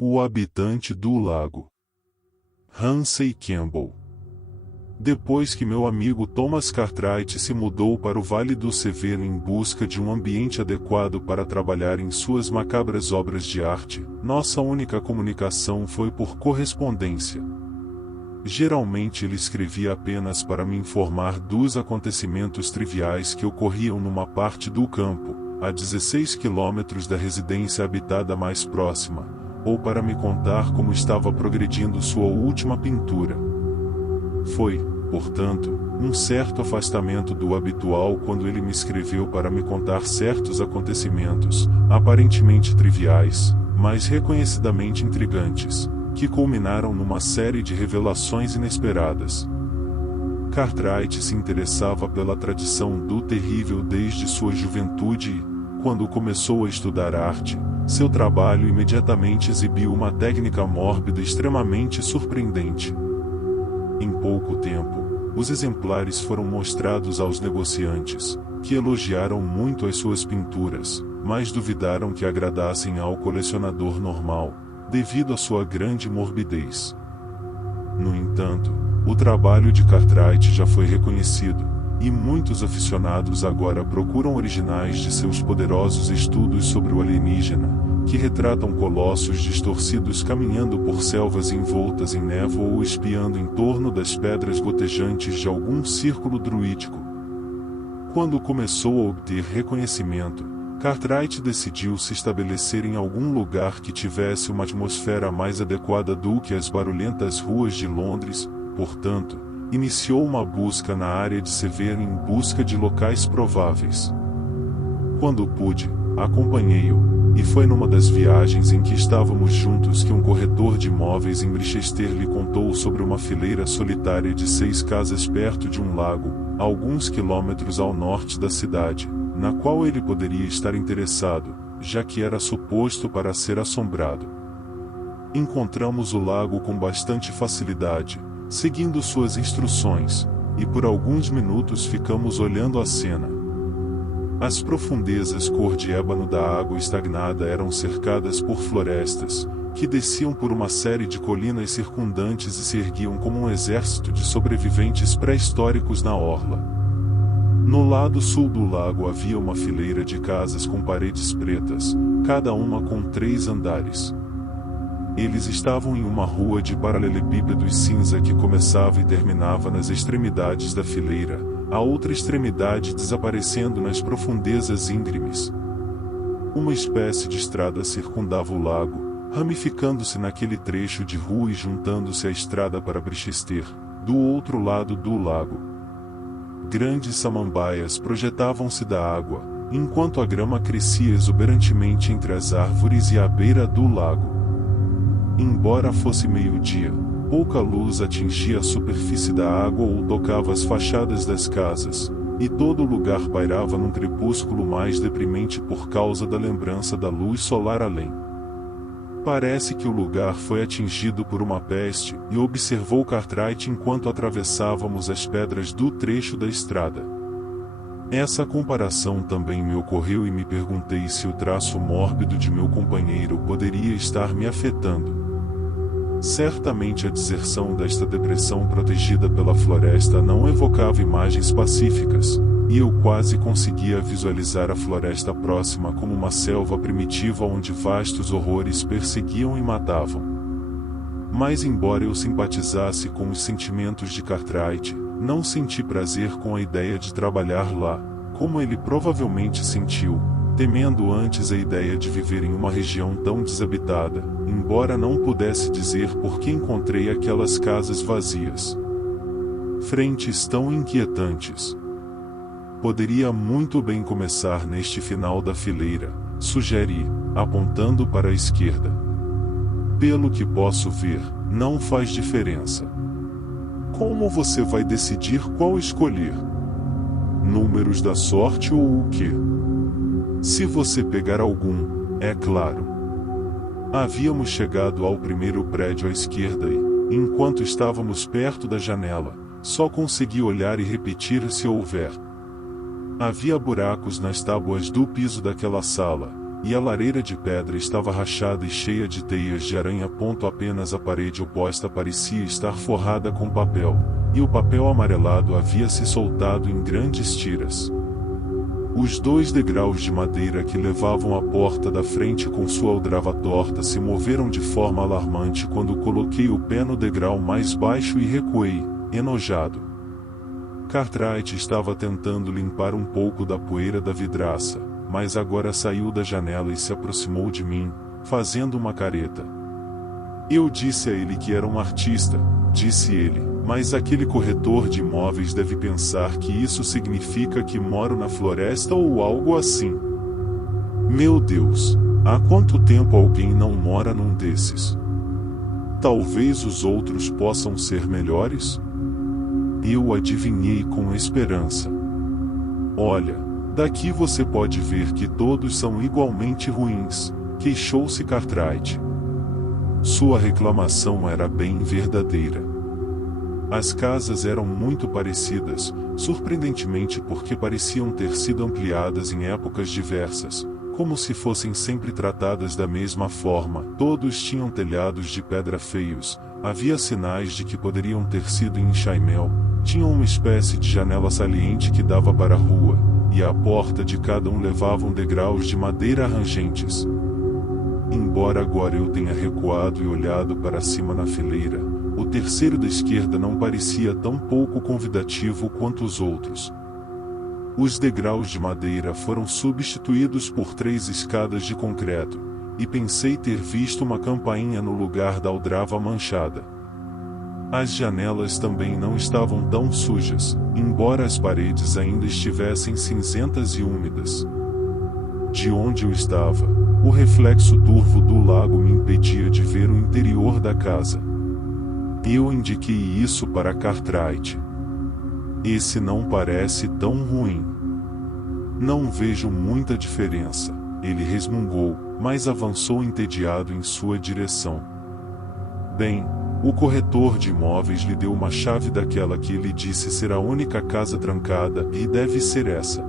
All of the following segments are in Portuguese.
O habitante do lago. Ramsay Campbell. Depois que meu amigo Thomas Cartwright se mudou para o Vale do Severo em busca de um ambiente adequado para trabalhar em suas macabras obras de arte, nossa única comunicação foi por correspondência. Geralmente ele escrevia apenas para me informar dos acontecimentos triviais que ocorriam numa parte do campo, a 16 quilômetros da residência habitada mais próxima, ou para me contar como estava progredindo sua última pintura. Foi, portanto, um certo afastamento do habitual quando ele me escreveu para me contar certos acontecimentos, aparentemente triviais, mas reconhecidamente intrigantes, que culminaram numa série de revelações inesperadas. Cartwright se interessava pela tradição do terrível desde sua juventude e, quando começou a estudar arte, seu trabalho imediatamente exibiu uma técnica mórbida extremamente surpreendente. Em pouco tempo, os exemplares foram mostrados aos negociantes, que elogiaram muito as suas pinturas, mas duvidaram que agradassem ao colecionador normal, devido à sua grande morbidez. No entanto, o trabalho de Cartwright já foi reconhecido, e muitos aficionados agora procuram originais de seus poderosos estudos sobre o alienígena, que retratam colossos distorcidos caminhando por selvas envoltas em névoa ou espiando em torno das pedras gotejantes de algum círculo druídico. Quando começou a obter reconhecimento, Cartwright decidiu se estabelecer em algum lugar que tivesse uma atmosfera mais adequada do que as barulhentas ruas de Londres. Portanto, iniciou uma busca na área de Severo em busca de locais prováveis. Quando pude, acompanhei-o, e foi numa das viagens em que estávamos juntos que um corretor de imóveis em Brichester lhe contou sobre uma fileira solitária de 6 casas perto de um lago, a alguns quilômetros ao norte da cidade, na qual ele poderia estar interessado, já que era suposto para ser assombrado. Encontramos o lago com bastante facilidade, seguindo suas instruções, e por alguns minutos ficamos olhando a cena. As profundezas cor de ébano da água estagnada eram cercadas por florestas, que desciam por uma série de colinas circundantes e se erguiam como um exército de sobreviventes pré-históricos na orla. No lado sul do lago havia uma fileira de casas com paredes pretas, cada uma com 3 andares. Eles estavam em uma rua de paralelepípedos cinza que começava e terminava nas extremidades da fileira, a outra extremidade desaparecendo nas profundezas íngremes. Uma espécie de estrada circundava o lago, ramificando-se naquele trecho de rua e juntando-se à estrada para Brichester, do outro lado do lago. Grandes samambaias projetavam-se da água, enquanto a grama crescia exuberantemente entre as árvores e à beira do lago. Embora fosse meio-dia, pouca luz atingia a superfície da água ou tocava as fachadas das casas, e todo o lugar pairava num crepúsculo mais deprimente por causa da lembrança da luz solar além. Parece que o lugar foi atingido por uma peste, e observou Cartwright enquanto atravessávamos as pedras do trecho da estrada. Essa comparação também me ocorreu e me perguntei se o traço mórbido de meu companheiro poderia estar me afetando. Certamente a deserção desta depressão protegida pela floresta não evocava imagens pacíficas, e eu quase conseguia visualizar a floresta próxima como uma selva primitiva onde vastos horrores perseguiam e matavam. Mas embora eu simpatizasse com os sentimentos de Cartwright, não senti prazer com a ideia de trabalhar lá, como ele provavelmente sentiu, temendo antes a ideia de viver em uma região tão desabitada, embora não pudesse dizer por que encontrei aquelas casas vazias. Frentes tão inquietantes. Poderia muito bem começar neste final da fileira, sugeri, apontando para a esquerda. Pelo que posso ver, não faz diferença. Como você vai decidir qual escolher? Números da sorte ou o quê? Se você pegar algum, é claro. Havíamos chegado ao primeiro prédio à esquerda e, enquanto estávamos perto da janela, só consegui olhar e repetir se houver. Havia buracos nas tábuas do piso daquela sala, e a lareira de pedra estava rachada e cheia de teias de aranha. Apenas a parede oposta parecia estar forrada com papel, e o papel amarelado havia se soltado em grandes tiras. Os 2 degraus de madeira que levavam à porta da frente com sua aldrava torta se moveram de forma alarmante quando coloquei o pé no degrau mais baixo e recuei, enojado. Cartwright estava tentando limpar um pouco da poeira da vidraça, mas agora saiu da janela e se aproximou de mim, fazendo uma careta. Eu disse a ele que era um artista, disse ele, mas aquele corretor de imóveis deve pensar que isso significa que moro na floresta ou algo assim. Meu Deus, há quanto tempo alguém não mora num desses? Talvez os outros possam ser melhores? Eu adivinhei com esperança. Olha, daqui você pode ver que todos são igualmente ruins, queixou-se Cartwright. Sua reclamação era bem verdadeira. As casas eram muito parecidas, surpreendentemente porque pareciam ter sido ampliadas em épocas diversas, como se fossem sempre tratadas da mesma forma. Todos tinham telhados de pedra feios, havia sinais de que poderiam ter sido em enxaimel, tinham uma espécie de janela saliente que dava para a rua, e a porta de cada um levavam degraus de madeira rangentes. Embora agora eu tenha recuado e olhado para cima na fileira, o terceiro da esquerda não parecia tão pouco convidativo quanto os outros. Os degraus de madeira foram substituídos por 3 escadas de concreto, e pensei ter visto uma campainha no lugar da aldrava manchada. As janelas também não estavam tão sujas, embora as paredes ainda estivessem cinzentas e úmidas. De onde eu estava, o reflexo turvo do lago me impedia de ver o interior da casa. Eu indiquei isso para Cartwright. Esse não parece tão ruim. Não vejo muita diferença, ele resmungou, mas avançou entediado em sua direção. Bem, o corretor de imóveis lhe deu uma chave daquela que ele disse ser a única casa trancada, e deve ser essa.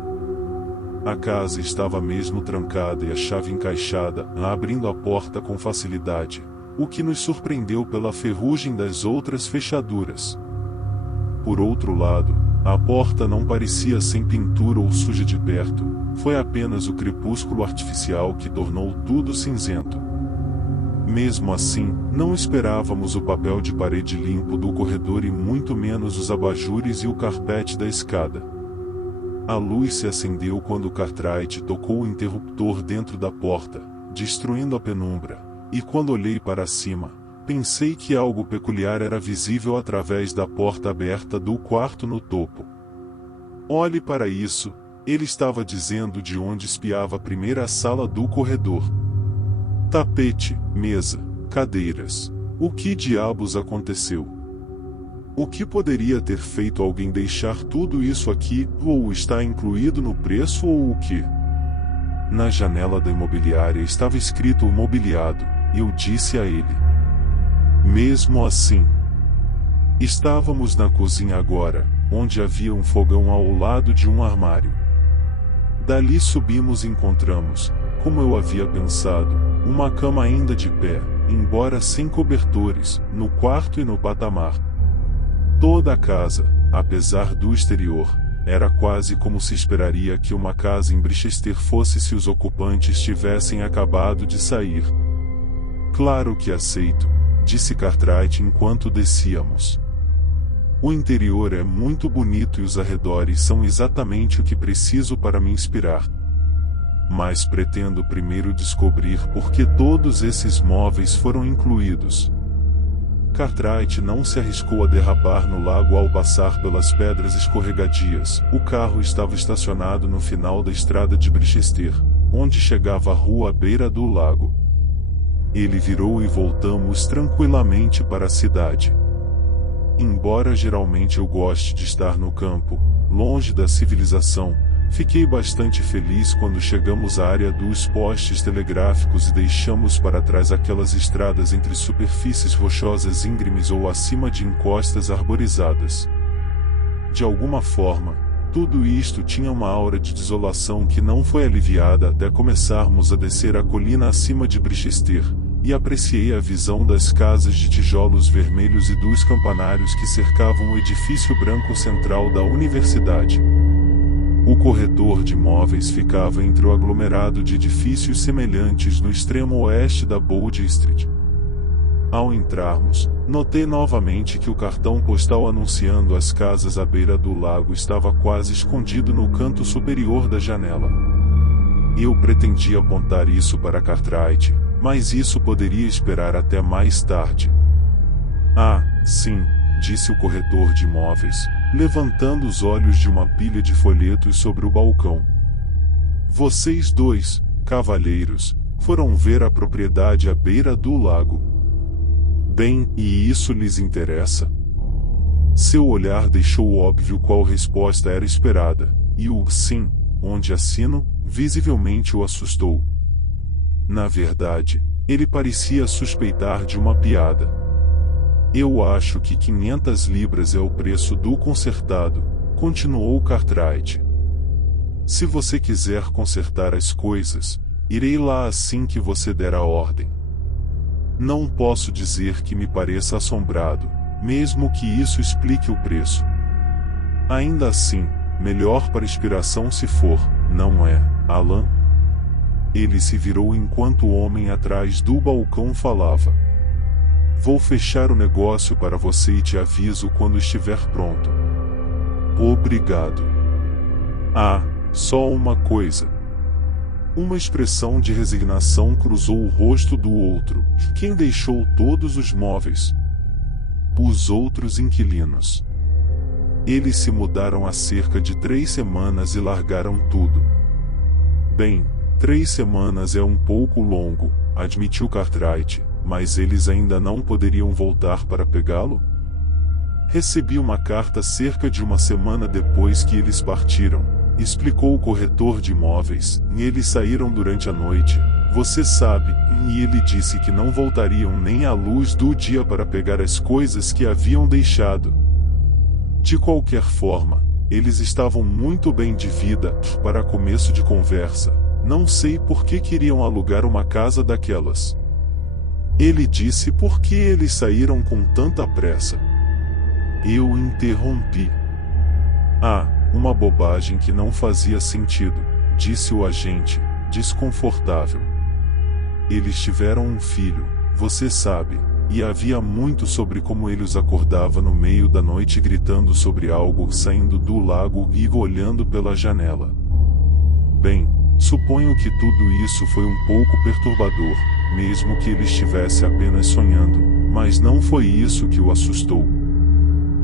A casa estava mesmo trancada e a chave encaixada, abrindo a porta com facilidade, o que nos surpreendeu pela ferrugem das outras fechaduras. Por outro lado, a porta não parecia sem pintura ou suja de perto, foi apenas o crepúsculo artificial que tornou tudo cinzento. Mesmo assim, não esperávamos o papel de parede limpo do corredor e muito menos os abajures e o carpete da escada. A luz se acendeu quando Cartwright tocou o interruptor dentro da porta, destruindo a penumbra, e quando olhei para cima, pensei que algo peculiar era visível através da porta aberta do quarto no topo. Olhe para isso, ele estava dizendo de onde espiava a primeira sala do corredor. Tapete, mesa, cadeiras. O que diabos aconteceu? O que poderia ter feito alguém deixar tudo isso aqui, ou está incluído no preço ou o que? Na janela da imobiliária estava escrito mobiliado, e eu disse a ele. Mesmo assim, estávamos na cozinha agora, onde havia um fogão ao lado de um armário. Dali subimos e encontramos, como eu havia pensado, uma cama ainda de pé, embora sem cobertores, no quarto e no patamar. Toda a casa, apesar do exterior, era quase como se esperaria que uma casa em Brichester fosse se os ocupantes tivessem acabado de sair. Claro que aceito, disse Cartwright enquanto descíamos. O interior é muito bonito e os arredores são exatamente o que preciso para me inspirar. Mas pretendo primeiro descobrir por que todos esses móveis foram incluídos. Cartwright não se arriscou a derrapar no lago ao passar pelas pedras escorregadias. O carro estava estacionado no final da estrada de Brichester, onde chegava a rua à beira do lago. Ele virou e voltamos tranquilamente para a cidade. Embora geralmente eu goste de estar no campo, longe da civilização, fiquei bastante feliz quando chegamos à área dos postes telegráficos e deixamos para trás aquelas estradas entre superfícies rochosas íngremes ou acima de encostas arborizadas. De alguma forma, Tudo isto tinha uma aura de desolação que não foi aliviada até começarmos a descer a colina acima de Brichester, e apreciei a visão das casas de tijolos vermelhos e dos campanários que cercavam o edifício branco central da universidade. O corredor de imóveis ficava entre o aglomerado de edifícios semelhantes no extremo oeste da Bold Street. Ao entrarmos, notei novamente que o cartão postal anunciando as casas à beira do lago estava quase escondido no canto superior da janela. Eu pretendia apontar isso para Cartwright, mas isso poderia esperar até mais tarde. Ah, sim, disse o corretor de imóveis, levantando os olhos de uma pilha de folhetos sobre o balcão. Vocês dois, cavalheiros, foram ver a propriedade à beira do lago. Bem, e isso lhes interessa? Seu olhar deixou óbvio qual resposta era esperada, e o sim, onde assino, visivelmente o assustou. Na verdade, ele parecia suspeitar de uma piada. Eu acho que 500 libras é o preço do consertado, continuou Cartwright. Se você quiser consertar as coisas, irei lá assim que você der a ordem. Não posso dizer que me pareça assombrado, mesmo que isso explique o preço. Ainda assim, melhor para inspiração se for, não é, Alan? Ele se virou enquanto o homem atrás do balcão falava. Vou fechar o negócio para você e te aviso quando estiver pronto. Obrigado. Ah, só uma coisa. Uma expressão de resignação cruzou o rosto do outro. Quem deixou todos os móveis? Os outros inquilinos. Eles se mudaram há cerca de 3 semanas e largaram tudo. Bem, 3 semanas é um pouco longo, admitiu Cartwright, mas eles ainda não poderiam voltar para pegá-lo? Recebi uma carta cerca de uma semana depois que eles partiram, explicou o corretor de imóveis, e eles saíram durante a noite, você sabe, e ele disse que não voltariam nem à luz do dia para pegar as coisas que haviam deixado. De qualquer forma, eles estavam muito bem de vida, para começo de conversa, não sei por que queriam alugar uma casa daquelas. Ele disse por que eles saíram com tanta pressa. Eu interrompi. Ah, uma bobagem que não fazia sentido, disse o agente, desconfortável. Eles tiveram um filho, você sabe, e havia muito sobre como ele os acordava no meio da noite gritando sobre algo saindo do lago e olhando pela janela. Bem, suponho que tudo isso foi um pouco perturbador, mesmo que ele estivesse apenas sonhando, mas não foi isso que o assustou.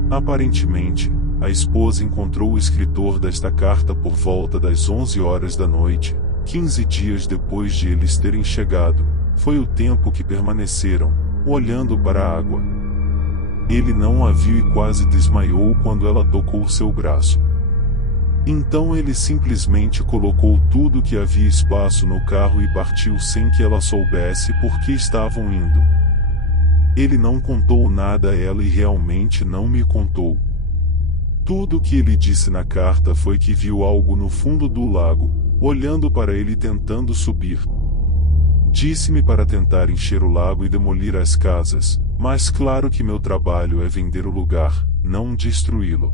Aparentemente, a esposa encontrou o escritor desta carta por volta das 11 horas da noite, 15 dias depois de eles terem chegado. Foi o tempo que permaneceram, olhando para a água. Ele não a viu e quase desmaiou quando ela tocou seu braço. Então ele simplesmente colocou tudo que havia espaço no carro e partiu sem que ela soubesse por que estavam indo. Ele não contou nada a ela e realmente não me contou. Tudo o que ele disse na carta foi que viu algo no fundo do lago, olhando para ele tentando subir. Disse-me para tentar encher o lago e demolir as casas, mas claro que meu trabalho é vender o lugar, não destruí-lo.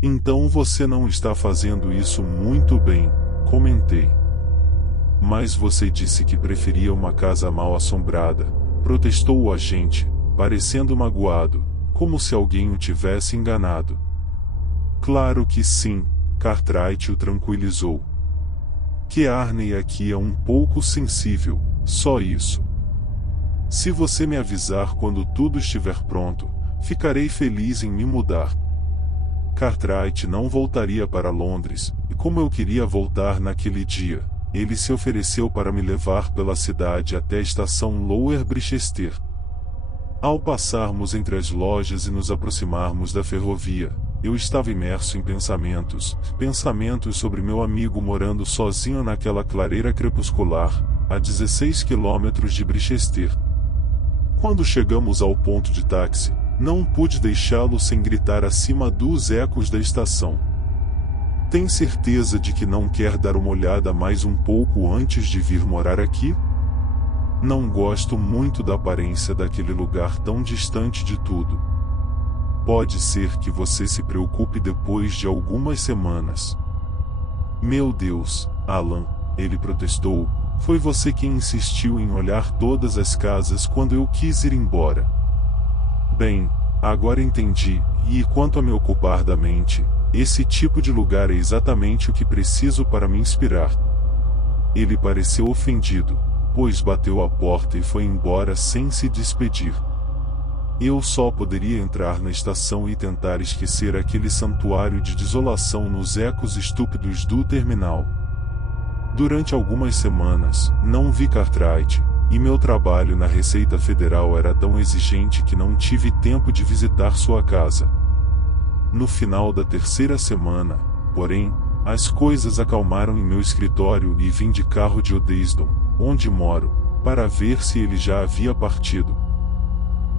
Então você não está fazendo isso muito bem, comentei. Mas você disse que preferia uma casa mal assombrada, protestou o agente, parecendo magoado, como se alguém o tivesse enganado. Claro que sim, Cartwright o tranquilizou. Que Arney aqui é um pouco sensível, só isso. Se você me avisar quando tudo estiver pronto, ficarei feliz em me mudar. Cartwright não voltaria para Londres, e como eu queria voltar naquele dia, ele se ofereceu para me levar pela cidade até a estação Lower Brichester. Ao passarmos entre as lojas e nos aproximarmos da ferrovia, eu estava imerso em pensamentos sobre meu amigo morando sozinho naquela clareira crepuscular, a 16 quilômetros de Brichester. Quando chegamos ao ponto de táxi, não pude deixá-lo sem gritar acima dos ecos da estação. Tem certeza de que não quer dar uma olhada mais um pouco antes de vir morar aqui? Não gosto muito da aparência daquele lugar tão distante de tudo. Pode ser que você se preocupe depois de algumas semanas. Meu Deus, Alan, ele protestou, foi você quem insistiu em olhar todas as casas quando eu quis ir embora. Bem, agora entendi, e quanto a me ocupar da mente, esse tipo de lugar é exatamente o que preciso para me inspirar. Ele pareceu ofendido, pois bateu a porta e foi embora sem se despedir. Eu só poderia entrar na estação e tentar esquecer aquele santuário de desolação nos ecos estúpidos do terminal. Durante algumas semanas, não vi Cartwright, e meu trabalho na Receita Federal era tão exigente que não tive tempo de visitar sua casa. No final da terceira semana, porém, as coisas acalmaram em meu escritório e vim de carro de Odeisdon, onde moro, para ver se ele já havia partido.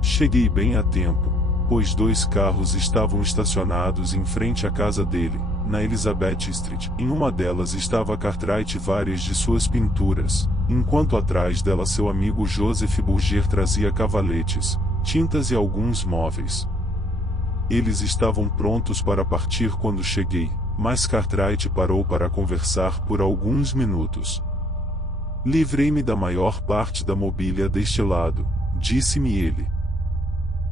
Cheguei bem a tempo, pois 2 carros estavam estacionados em frente à casa dele, na Elizabeth Street. Em uma delas estava Cartwright e várias de suas pinturas, enquanto atrás dela seu amigo Joseph Bourget trazia cavaletes, tintas e alguns móveis. Eles estavam prontos para partir quando cheguei, mas Cartwright parou para conversar por alguns minutos. Livrei-me da maior parte da mobília deste lado, disse-me ele.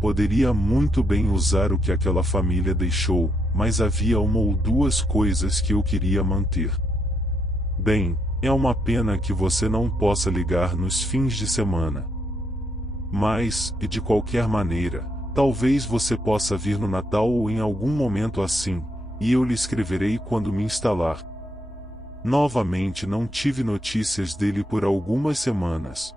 Poderia muito bem usar o que aquela família deixou, mas havia uma ou duas coisas que eu queria manter. Bem, é uma pena que você não possa ligar nos fins de semana. Mas, e de qualquer maneira, talvez você possa vir no Natal ou em algum momento assim, e eu lhe escreverei quando me instalar. Novamente não tive notícias dele por algumas semanas.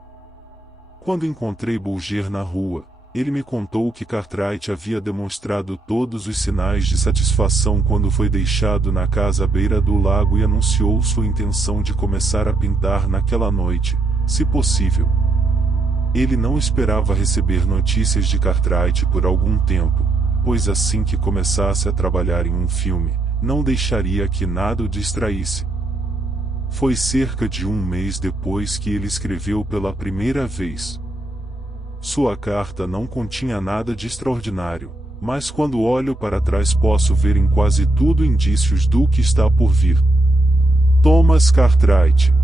Quando encontrei Bourget na rua, ele me contou que Cartwright havia demonstrado todos os sinais de satisfação quando foi deixado na casa à beira do lago e anunciou sua intenção de começar a pintar naquela noite, se possível. Ele não esperava receber notícias de Cartwright por algum tempo, pois assim que começasse a trabalhar em um filme, não deixaria que nada o distraísse. Foi cerca de 1 mês depois que ele escreveu pela primeira vez. Sua carta não continha nada de extraordinário, mas quando olho para trás posso ver em quase tudo indícios do que está por vir. Thomas Cartwright.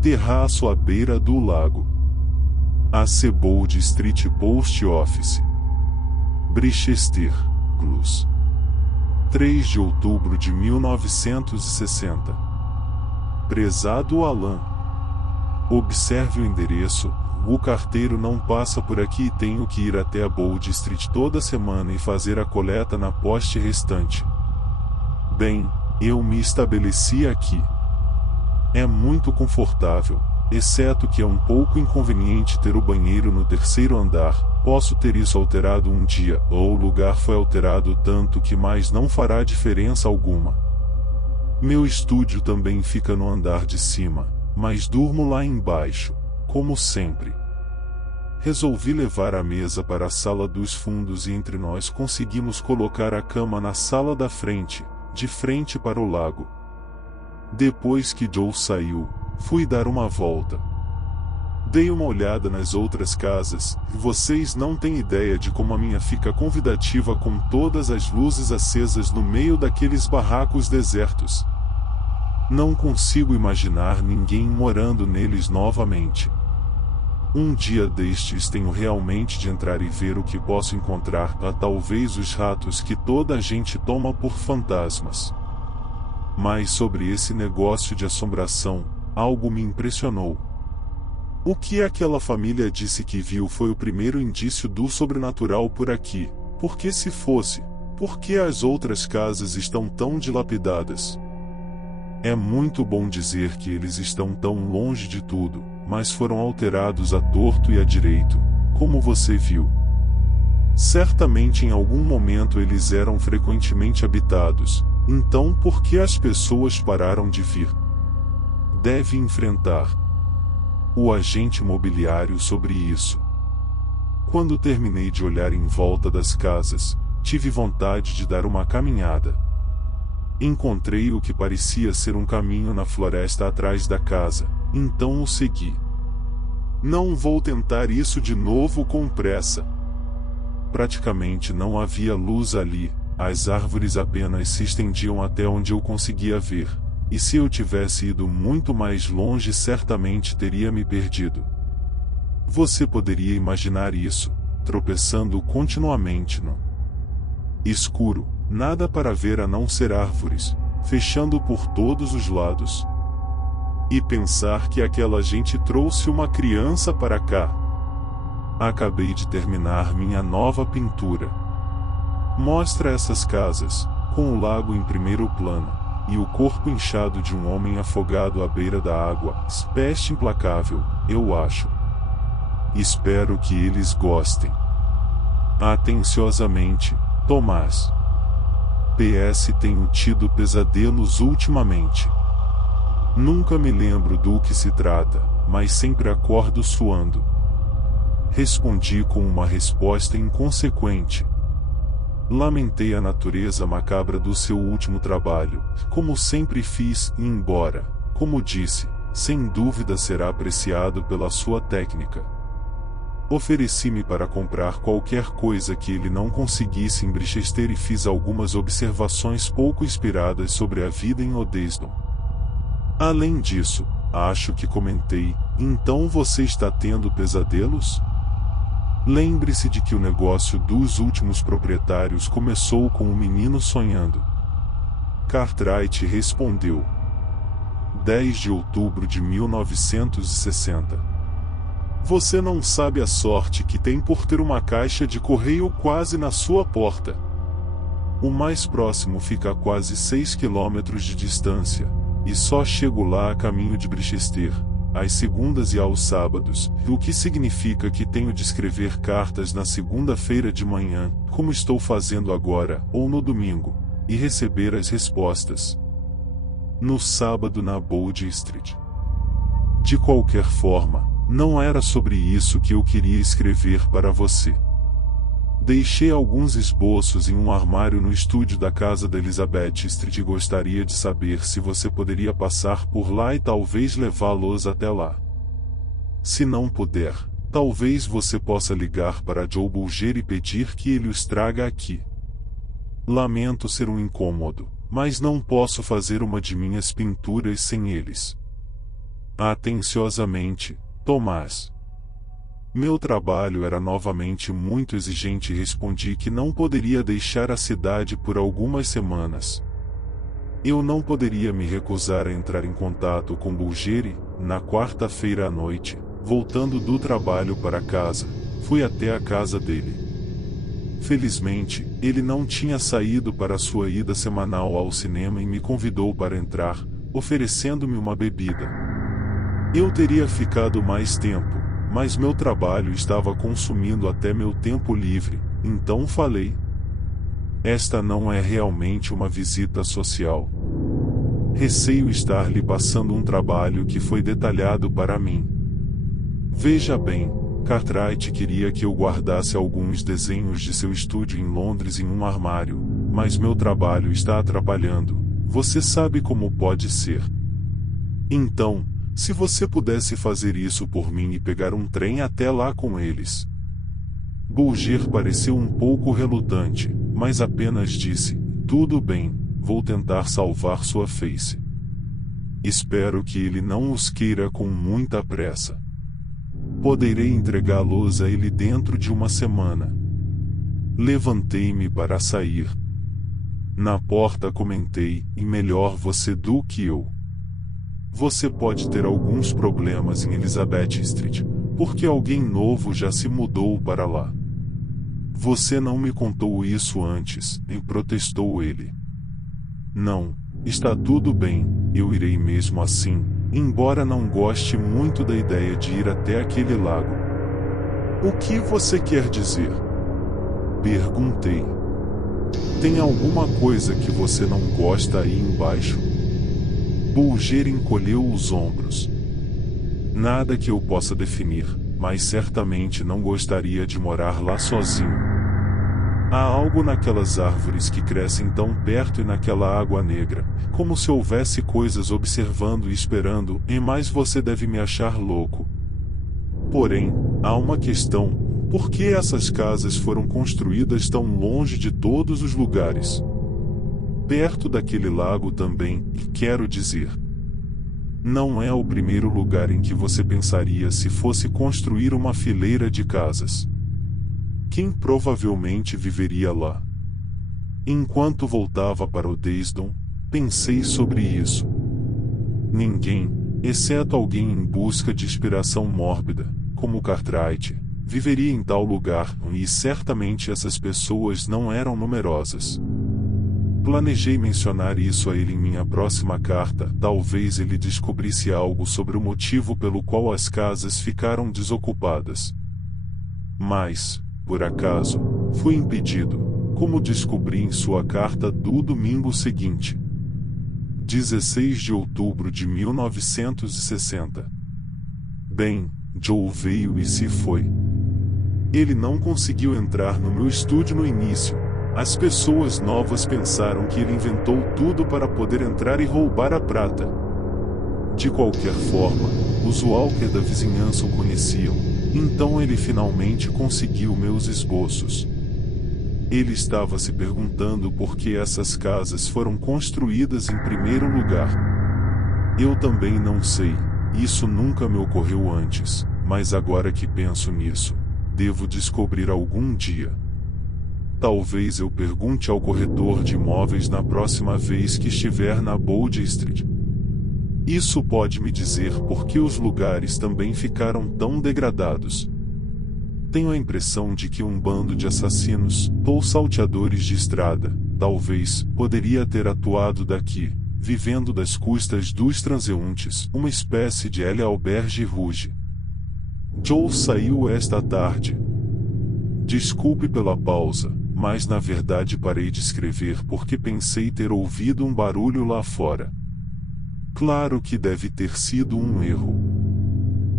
Terraço à beira do lago. Archibald Street Post Office. Brichester, Glus. 3 de outubro de 1960. Prezado Alan. Observe o endereço. O carteiro não passa por aqui e tenho que ir até a Bold Street toda semana e fazer a coleta na poste restante. Bem, eu me estabeleci aqui. É muito confortável, exceto que é um pouco inconveniente ter o banheiro no 3º andar. Posso ter isso alterado um dia, ou o lugar foi alterado tanto que mais não fará diferença alguma. Meu estúdio também fica no andar de cima, mas durmo lá embaixo, como sempre. Resolvi levar a mesa para a sala dos fundos e entre nós conseguimos colocar a cama na sala da frente, de frente para o lago. Depois que Joe saiu, fui dar uma volta. Dei uma olhada nas outras casas, e vocês não têm ideia de como a minha fica convidativa com todas as luzes acesas no meio daqueles barracos desertos. Não consigo imaginar ninguém morando neles novamente. Um dia destes tenho realmente de entrar e ver o que posso encontrar, talvez os ratos que toda a gente toma por fantasmas. Mas sobre esse negócio de assombração, algo me impressionou. O que aquela família disse que viu foi o primeiro indício do sobrenatural por aqui, porque se fosse, por que as outras casas estão tão dilapidadas? É muito bom dizer que eles estão tão longe de tudo, mas foram alterados à torto e à direito, como você viu. Certamente em algum momento eles eram frequentemente habitados, então por que as pessoas pararam de vir? Deve enfrentar o agente imobiliário sobre isso. Quando terminei de olhar em volta das casas, tive vontade de dar uma caminhada. Encontrei o que parecia ser um caminho na floresta atrás da casa, então o segui. Não vou tentar isso de novo com pressa. Praticamente não havia luz ali, as árvores apenas se estendiam até onde eu conseguia ver, e se eu tivesse ido muito mais longe certamente teria me perdido. Você poderia imaginar isso, tropeçando continuamente no escuro, nada para ver a não ser árvores, fechando por todos os lados. E pensar que aquela gente trouxe uma criança para cá. Acabei de terminar minha nova pintura. Mostra essas casas, com o lago em primeiro plano, e o corpo inchado de um homem afogado à beira da água. Peste implacável, eu acho. Espero que eles gostem. Atenciosamente, Tomás. PS. Tenho tido pesadelos ultimamente. Nunca me lembro do que se trata, mas sempre acordo suando. Respondi com uma resposta inconsequente. Lamentei a natureza macabra do seu último trabalho, como sempre fiz, e embora, como disse, sem dúvida será apreciado pela sua técnica. Ofereci-me para comprar qualquer coisa que ele não conseguisse em Brichester e fiz algumas observações pouco inspiradas sobre a vida em Oddesdon. Além disso, acho que comentei, então você está tendo pesadelos? Lembre-se de que o negócio dos últimos proprietários começou com um menino sonhando. Cartwright respondeu. 10 de outubro de 1960. Você não sabe a sorte que tem por ter uma caixa de correio quase na sua porta. O mais próximo fica a quase 6 quilômetros de distância, e só chego lá a caminho de Brichester, às segundas e aos sábados, o que significa que tenho de escrever cartas na segunda-feira de manhã, como estou fazendo agora, ou no domingo, e receber as respostas no sábado na Bold Street. De qualquer forma, não era sobre isso que eu queria escrever para você. Deixei alguns esboços em um armário no estúdio da casa da Elizabeth Street e gostaria de saber se você poderia passar por lá e talvez levá-los até lá. Se não puder, talvez você possa ligar para Joe Bulger e pedir que ele os traga aqui. Lamento ser um incômodo, mas não posso fazer uma de minhas pinturas sem eles. Atenciosamente, Tomás. Meu trabalho era novamente muito exigente e respondi que não poderia deixar a cidade por algumas semanas. Eu não poderia me recusar a entrar em contato com Bulgari. Na quarta-feira à noite, voltando do trabalho para casa, fui até a casa dele. Felizmente, ele não tinha saído para sua ida semanal ao cinema e me convidou para entrar, oferecendo-me uma bebida. Eu teria ficado mais tempo, mas meu trabalho estava consumindo até meu tempo livre, então falei. Esta não é realmente uma visita social. Receio estar lhe passando um trabalho que foi detalhado para mim. Veja bem, Cartwright queria que eu guardasse alguns desenhos de seu estúdio em Londres em um armário, mas meu trabalho está atrapalhando, você sabe como pode ser. Então, se você pudesse fazer isso por mim e pegar um trem até lá com eles. Bulger pareceu um pouco relutante, mas apenas disse, tudo bem, vou tentar salvar sua face. Espero que ele não os queira com muita pressa. Poderei entregá-los a ele dentro de uma semana. Levantei-me para sair. Na porta comentei, e melhor você do que eu. Você pode ter alguns problemas em Elizabeth Street, porque alguém novo já se mudou para lá. Você não me contou isso antes, protestou ele. Não, está tudo bem, eu irei mesmo assim, embora não goste muito da ideia de ir até aquele lago. O que você quer dizer? Perguntei. Tem alguma coisa que você não gosta aí embaixo? Bulger encolheu os ombros. Nada que eu possa definir, mas certamente não gostaria de morar lá sozinho. Há algo naquelas árvores que crescem tão perto e naquela água negra, como se houvesse coisas observando e esperando, e mais você deve me achar louco. Porém, há uma questão: por que essas casas foram construídas tão longe de todos os lugares? Perto daquele lago também, quero dizer. Não é o primeiro lugar em que você pensaria se fosse construir uma fileira de casas. Quem provavelmente viveria lá? Enquanto voltava para o Desdon, pensei sobre isso. Ninguém, exceto alguém em busca de inspiração mórbida, como Cartwright, viveria em tal lugar, e certamente essas pessoas não eram numerosas. Planejei mencionar isso a ele em minha próxima carta, talvez ele descobrisse algo sobre o motivo pelo qual as casas ficaram desocupadas. Mas, por acaso, fui impedido, como descobri em sua carta do domingo seguinte. 16 de outubro de 1960. Bem, Joe veio e se foi. Ele não conseguiu entrar no meu estúdio no início. As pessoas novas pensaram que ele inventou tudo para poder entrar e roubar a prata. De qualquer forma, os Walker da vizinhança o conheciam, então ele finalmente conseguiu meus esboços. Ele estava se perguntando por que essas casas foram construídas em primeiro lugar. Eu também não sei, isso nunca me ocorreu antes, mas agora que penso nisso, devo descobrir algum dia. Talvez eu pergunte ao corretor de imóveis na próxima vez que estiver na Bold Street. Isso pode me dizer por que os lugares também ficaram tão degradados. Tenho a impressão de que um bando de assassinos, ou salteadores de estrada, talvez, poderia ter atuado daqui, vivendo das custas dos transeuntes, uma espécie de L. Alberge Rouge. Joe saiu esta tarde. Desculpe pela pausa, mas na verdade parei de escrever porque pensei ter ouvido um barulho lá fora. Claro que deve ter sido um erro.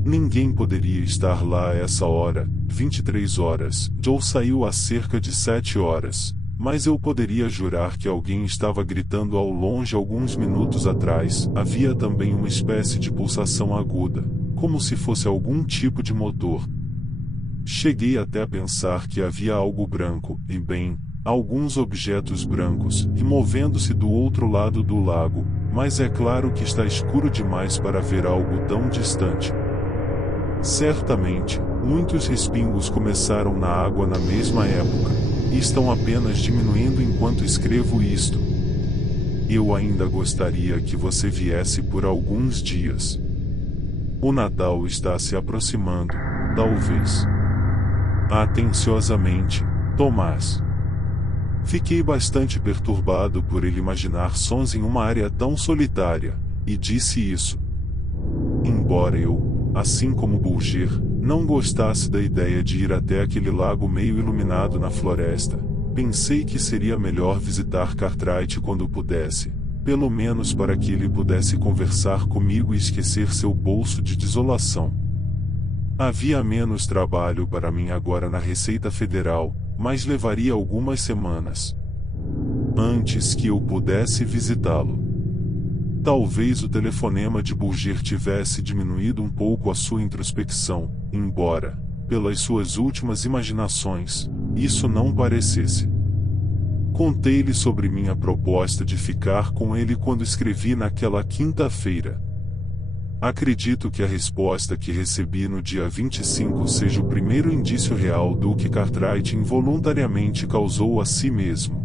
Ninguém poderia estar lá a essa hora, 23 horas. Joe saiu há cerca de 7 horas, mas eu poderia jurar que alguém estava gritando ao longe alguns minutos atrás. Havia também uma espécie de pulsação aguda, como se fosse algum tipo de motor. Cheguei até a pensar que havia algo branco, e bem, alguns objetos brancos, e movendo-se do outro lado do lago, mas é claro que está escuro demais para ver algo tão distante. Certamente, muitos respingos começaram na água na mesma época, e estão apenas diminuindo enquanto escrevo isto. Eu ainda gostaria que você viesse por alguns dias. O Natal está se aproximando, talvez. Atenciosamente, Tomás. Fiquei bastante perturbado por ele imaginar sons em uma área tão solitária, e disse isso. Embora eu, assim como Bulger, não gostasse da ideia de ir até aquele lago meio iluminado na floresta, pensei que seria melhor visitar Cartwright quando pudesse, pelo menos para que ele pudesse conversar comigo e esquecer seu bolso de desolação. Havia menos trabalho para mim agora na Receita Federal, mas levaria algumas semanas antes que eu pudesse visitá-lo. Talvez o telefonema de Bulger tivesse diminuído um pouco a sua introspecção, embora, pelas suas últimas imaginações, isso não parecesse. Contei-lhe sobre minha proposta de ficar com ele quando escrevi naquela quinta-feira. Acredito que a resposta que recebi no dia 25 seja o primeiro indício real do que Cartwright involuntariamente causou a si mesmo.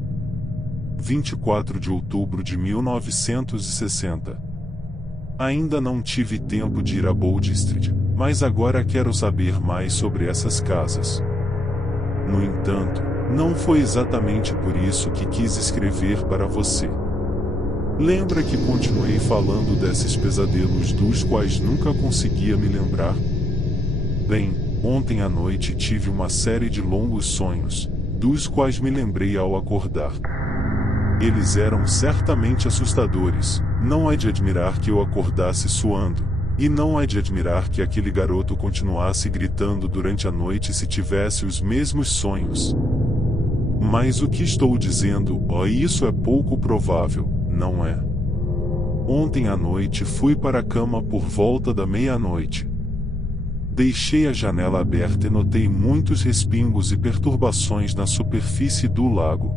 24 de outubro de 1960. Ainda não tive tempo de ir a Bold Street, mas agora quero saber mais sobre essas casas. No entanto, não foi exatamente por isso que quis escrever para você. Lembra que continuei falando desses pesadelos dos quais nunca conseguia me lembrar? Bem, ontem à noite tive uma série de longos sonhos, dos quais me lembrei ao acordar. Eles eram certamente assustadores, não é de admirar que eu acordasse suando, e não é de admirar que aquele garoto continuasse gritando durante a noite se tivesse os mesmos sonhos. Mas o que estou dizendo, isso é pouco provável, não é? Ontem à noite fui para a cama por volta da meia-noite. Deixei a janela aberta e notei muitos respingos e perturbações na superfície do lago.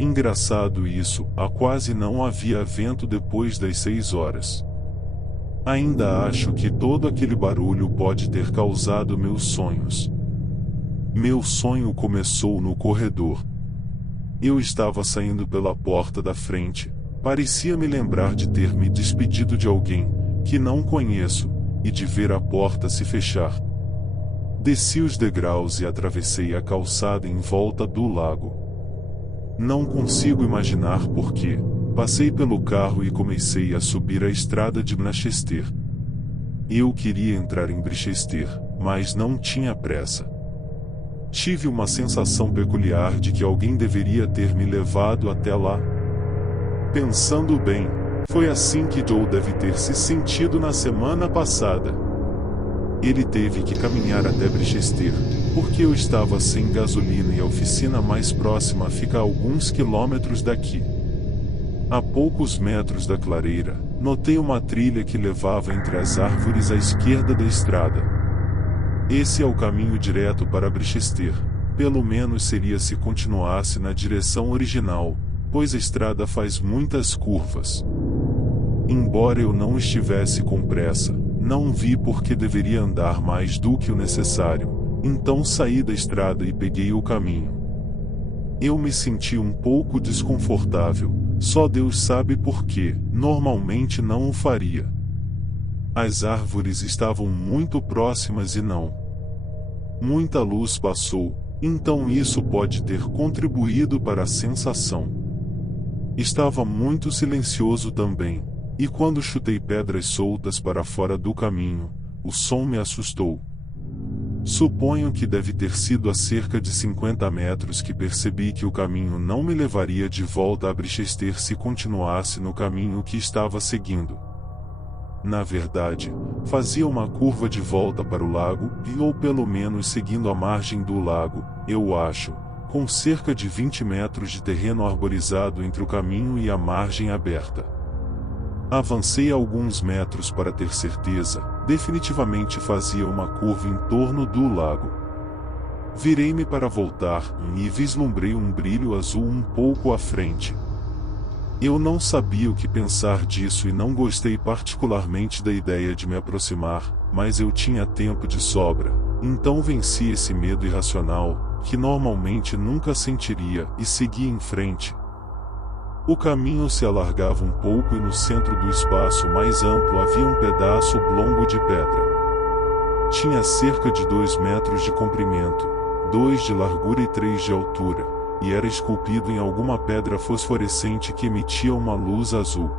Engraçado isso, quase não havia vento depois das 6 horas. Ainda acho que todo aquele barulho pode ter causado meus sonhos. Meu sonho começou no corredor. Eu estava saindo pela porta da frente. Parecia me lembrar de ter me despedido de alguém que não conheço e de ver a porta se fechar. Desci os degraus e atravessei a calçada em volta do lago. Não consigo imaginar por quê. Passei pelo carro e comecei a subir a estrada de Manchester. Eu queria entrar em Brichester, mas não tinha pressa. Tive uma sensação peculiar de que alguém deveria ter me levado até lá. Pensando bem, foi assim que Joe deve ter se sentido na semana passada. Ele teve que caminhar até Brichester, porque eu estava sem gasolina e a oficina mais próxima fica a alguns quilômetros daqui. A poucos metros da clareira, notei uma trilha que levava entre as árvores à esquerda da estrada. Esse é o caminho direto para Brichester, pelo menos seria se continuasse na direção original, pois a estrada faz muitas curvas. Embora eu não estivesse com pressa, não vi por que deveria andar mais do que o necessário, então saí da estrada e peguei o caminho. Eu me senti um pouco desconfortável, só Deus sabe por quê, normalmente não o faria. As árvores estavam muito próximas e muita luz passou, então isso pode ter contribuído para a sensação. Estava muito silencioso também, e quando chutei pedras soltas para fora do caminho, o som me assustou. Suponho que deve ter sido a cerca de 50 metros que percebi que o caminho não me levaria de volta a Brichester se continuasse no caminho que estava seguindo. Na verdade, fazia uma curva de volta para o lago, ou pelo menos seguindo a margem do lago, eu acho, com cerca de 20 metros de terreno arborizado entre o caminho e a margem aberta. Avancei alguns metros para ter certeza, definitivamente fazia uma curva em torno do lago. Virei-me para voltar, e vislumbrei um brilho azul um pouco à frente. Eu não sabia o que pensar disso e não gostei particularmente da ideia de me aproximar, mas eu tinha tempo de sobra, então venci esse medo irracional, que normalmente nunca sentiria, e segui em frente. O caminho se alargava um pouco e no centro do espaço mais amplo havia um pedaço oblongo de pedra. Tinha cerca de 2 metros de comprimento, 2 de largura e 3 de altura, e era esculpido em alguma pedra fosforescente que emitia uma luz azul.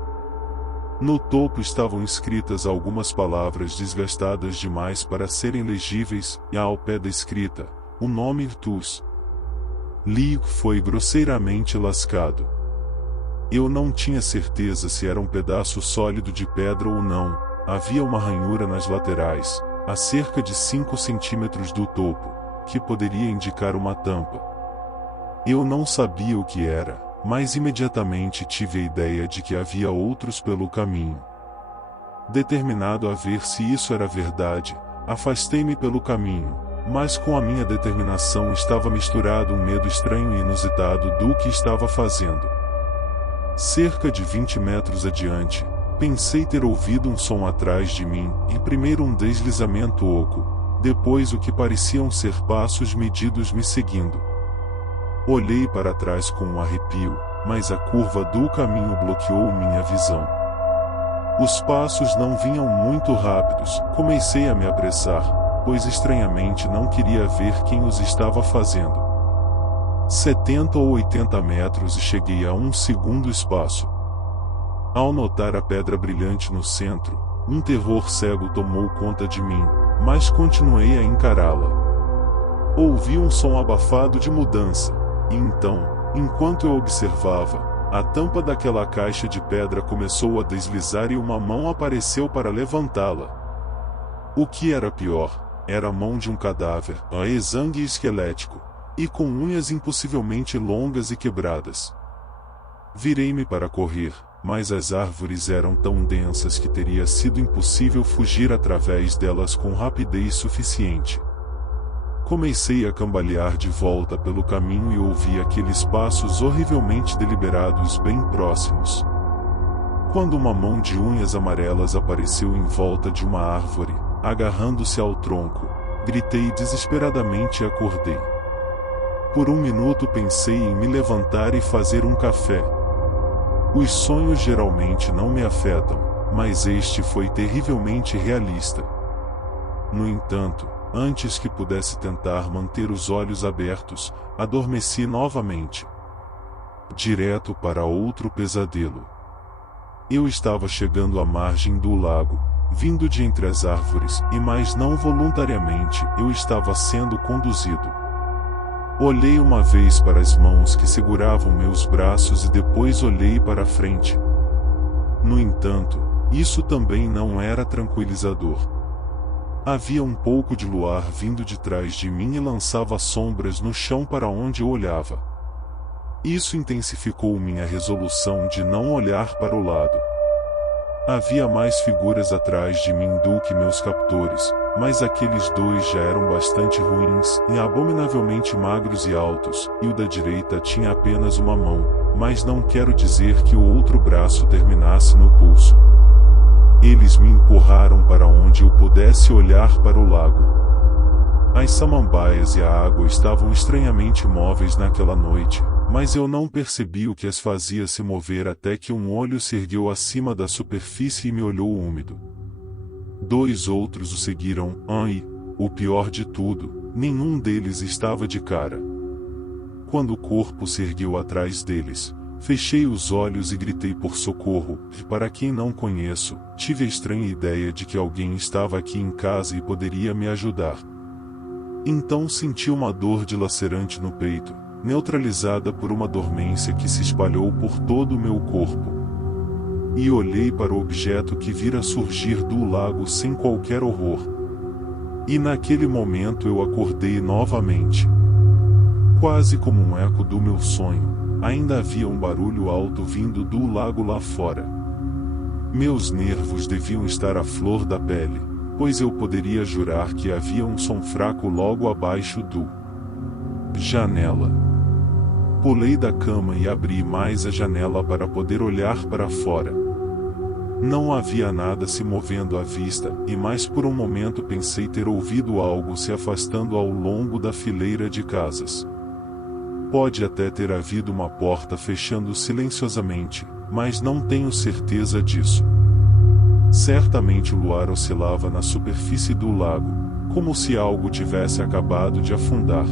No topo estavam escritas algumas palavras desgastadas demais para serem legíveis, e ao pé da escrita, o nome Irtus. Lee foi grosseiramente lascado. Eu não tinha certeza se era um pedaço sólido de pedra ou não, havia uma ranhura nas laterais, a cerca de 5 centímetros do topo, que poderia indicar uma tampa. Eu não sabia o que era, mas imediatamente tive a ideia de que havia outros pelo caminho. Determinado a ver se isso era verdade, afastei-me pelo caminho, mas com a minha determinação estava misturado um medo estranho e inusitado do que estava fazendo. Cerca de 20 metros adiante, pensei ter ouvido um som atrás de mim, e primeiro um deslizamento oco, depois o que pareciam ser passos medidos me seguindo. Olhei para trás com um arrepio, mas a curva do caminho bloqueou minha visão. Os passos não vinham muito rápidos, comecei a me apressar, pois estranhamente não queria ver quem os estava fazendo. 70 ou 80 metros e cheguei a um segundo espaço. Ao notar a pedra brilhante no centro, um terror cego tomou conta de mim, mas continuei a encará-la. Ouvi um som abafado de mudança, e então, enquanto eu observava, a tampa daquela caixa de pedra começou a deslizar e uma mão apareceu para levantá-la. O que era pior, era a mão de um cadáver, exangue esquelético, e com unhas impossivelmente longas e quebradas. Virei-me para correr, mas as árvores eram tão densas que teria sido impossível fugir através delas com rapidez suficiente. Comecei a cambalear de volta pelo caminho e ouvi aqueles passos horrivelmente deliberados bem próximos. Quando uma mão de unhas amarelas apareceu em volta de uma árvore, agarrando-se ao tronco, gritei desesperadamente e acordei. Por um minuto pensei em me levantar e fazer um café. Os sonhos geralmente não me afetam, mas este foi terrivelmente realista. No entanto, antes que pudesse tentar manter os olhos abertos, adormeci novamente. Direto para outro pesadelo. Eu estava chegando à margem do lago, vindo de entre as árvores, e mais não voluntariamente, eu estava sendo conduzido. Olhei uma vez para as mãos que seguravam meus braços e depois olhei para a frente. No entanto, isso também não era tranquilizador. Havia um pouco de luar vindo de trás de mim e lançava sombras no chão para onde eu olhava. Isso intensificou minha resolução de não olhar para o lado. Havia mais figuras atrás de mim do que meus captores, mas aqueles dois já eram bastante ruins, e abominavelmente magros e altos, e o da direita tinha apenas uma mão, mas não quero dizer que o outro braço terminasse no pulso. Eles me empurraram para onde eu pudesse olhar para o lago. As samambaias e a água estavam estranhamente móveis naquela noite, mas eu não percebi o que as fazia se mover até que um olho se ergueu acima da superfície e me olhou úmido. Dois outros o seguiram, e, o pior de tudo, nenhum deles estava de cara. Quando o corpo se ergueu atrás deles, fechei os olhos e gritei por socorro, e para quem não conheço, tive a estranha ideia de que alguém estava aqui em casa e poderia me ajudar. Então senti uma dor dilacerante no peito, neutralizada por uma dormência que se espalhou por todo o meu corpo. E olhei para o objeto que vira surgir do lago sem qualquer horror. E naquele momento eu acordei novamente. Quase como um eco do meu sonho, ainda havia um barulho alto vindo do lago lá fora. Meus nervos deviam estar à flor da pele, pois eu poderia jurar que havia um som fraco logo abaixo do janela. Pulei da cama e abri mais a janela para poder olhar para fora. Não havia nada se movendo à vista, e mais por um momento pensei ter ouvido algo se afastando ao longo da fileira de casas. Pode até ter havido uma porta fechando silenciosamente, mas não tenho certeza disso. Certamente o luar oscilava na superfície do lago, como se algo tivesse acabado de afundar.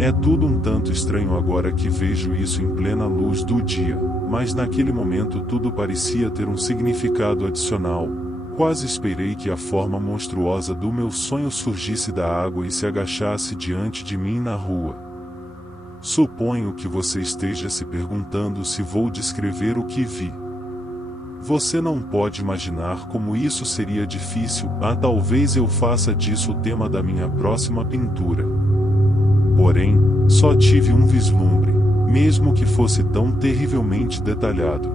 É tudo um tanto estranho agora que vejo isso em plena luz do dia, mas naquele momento tudo parecia ter um significado adicional. Quase esperei que a forma monstruosa do meu sonho surgisse da água e se agachasse diante de mim na rua. Suponho que você esteja se perguntando se vou descrever o que vi. Você não pode imaginar como isso seria difícil, talvez eu faça disso o tema da minha próxima pintura. Porém, só tive um vislumbre, mesmo que fosse tão terrivelmente detalhado.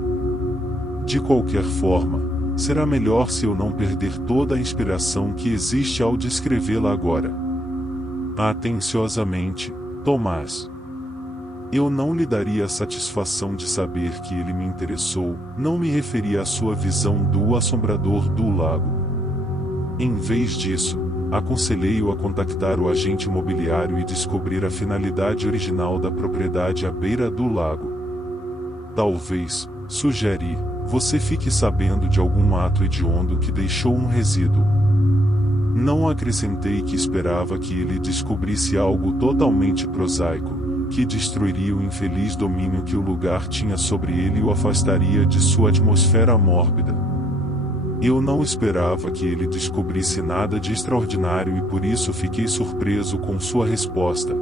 De qualquer forma, será melhor se eu não perder toda a inspiração que existe ao descrevê-la agora. Atenciosamente, Tomás. Eu não lhe daria a satisfação de saber que ele me interessou, não me referia à sua visão do assombrador do lago. Em vez disso, aconselhei-o a contactar o agente imobiliário e descobrir a finalidade original da propriedade à beira do lago. Talvez, sugeri, você fique sabendo de algum ato hediondo que deixou um resíduo. Não acrescentei que esperava que ele descobrisse algo totalmente prosaico, que destruiria o infeliz domínio que o lugar tinha sobre ele e o afastaria de sua atmosfera mórbida. Eu não esperava que ele descobrisse nada de extraordinário e por isso fiquei surpreso com sua resposta.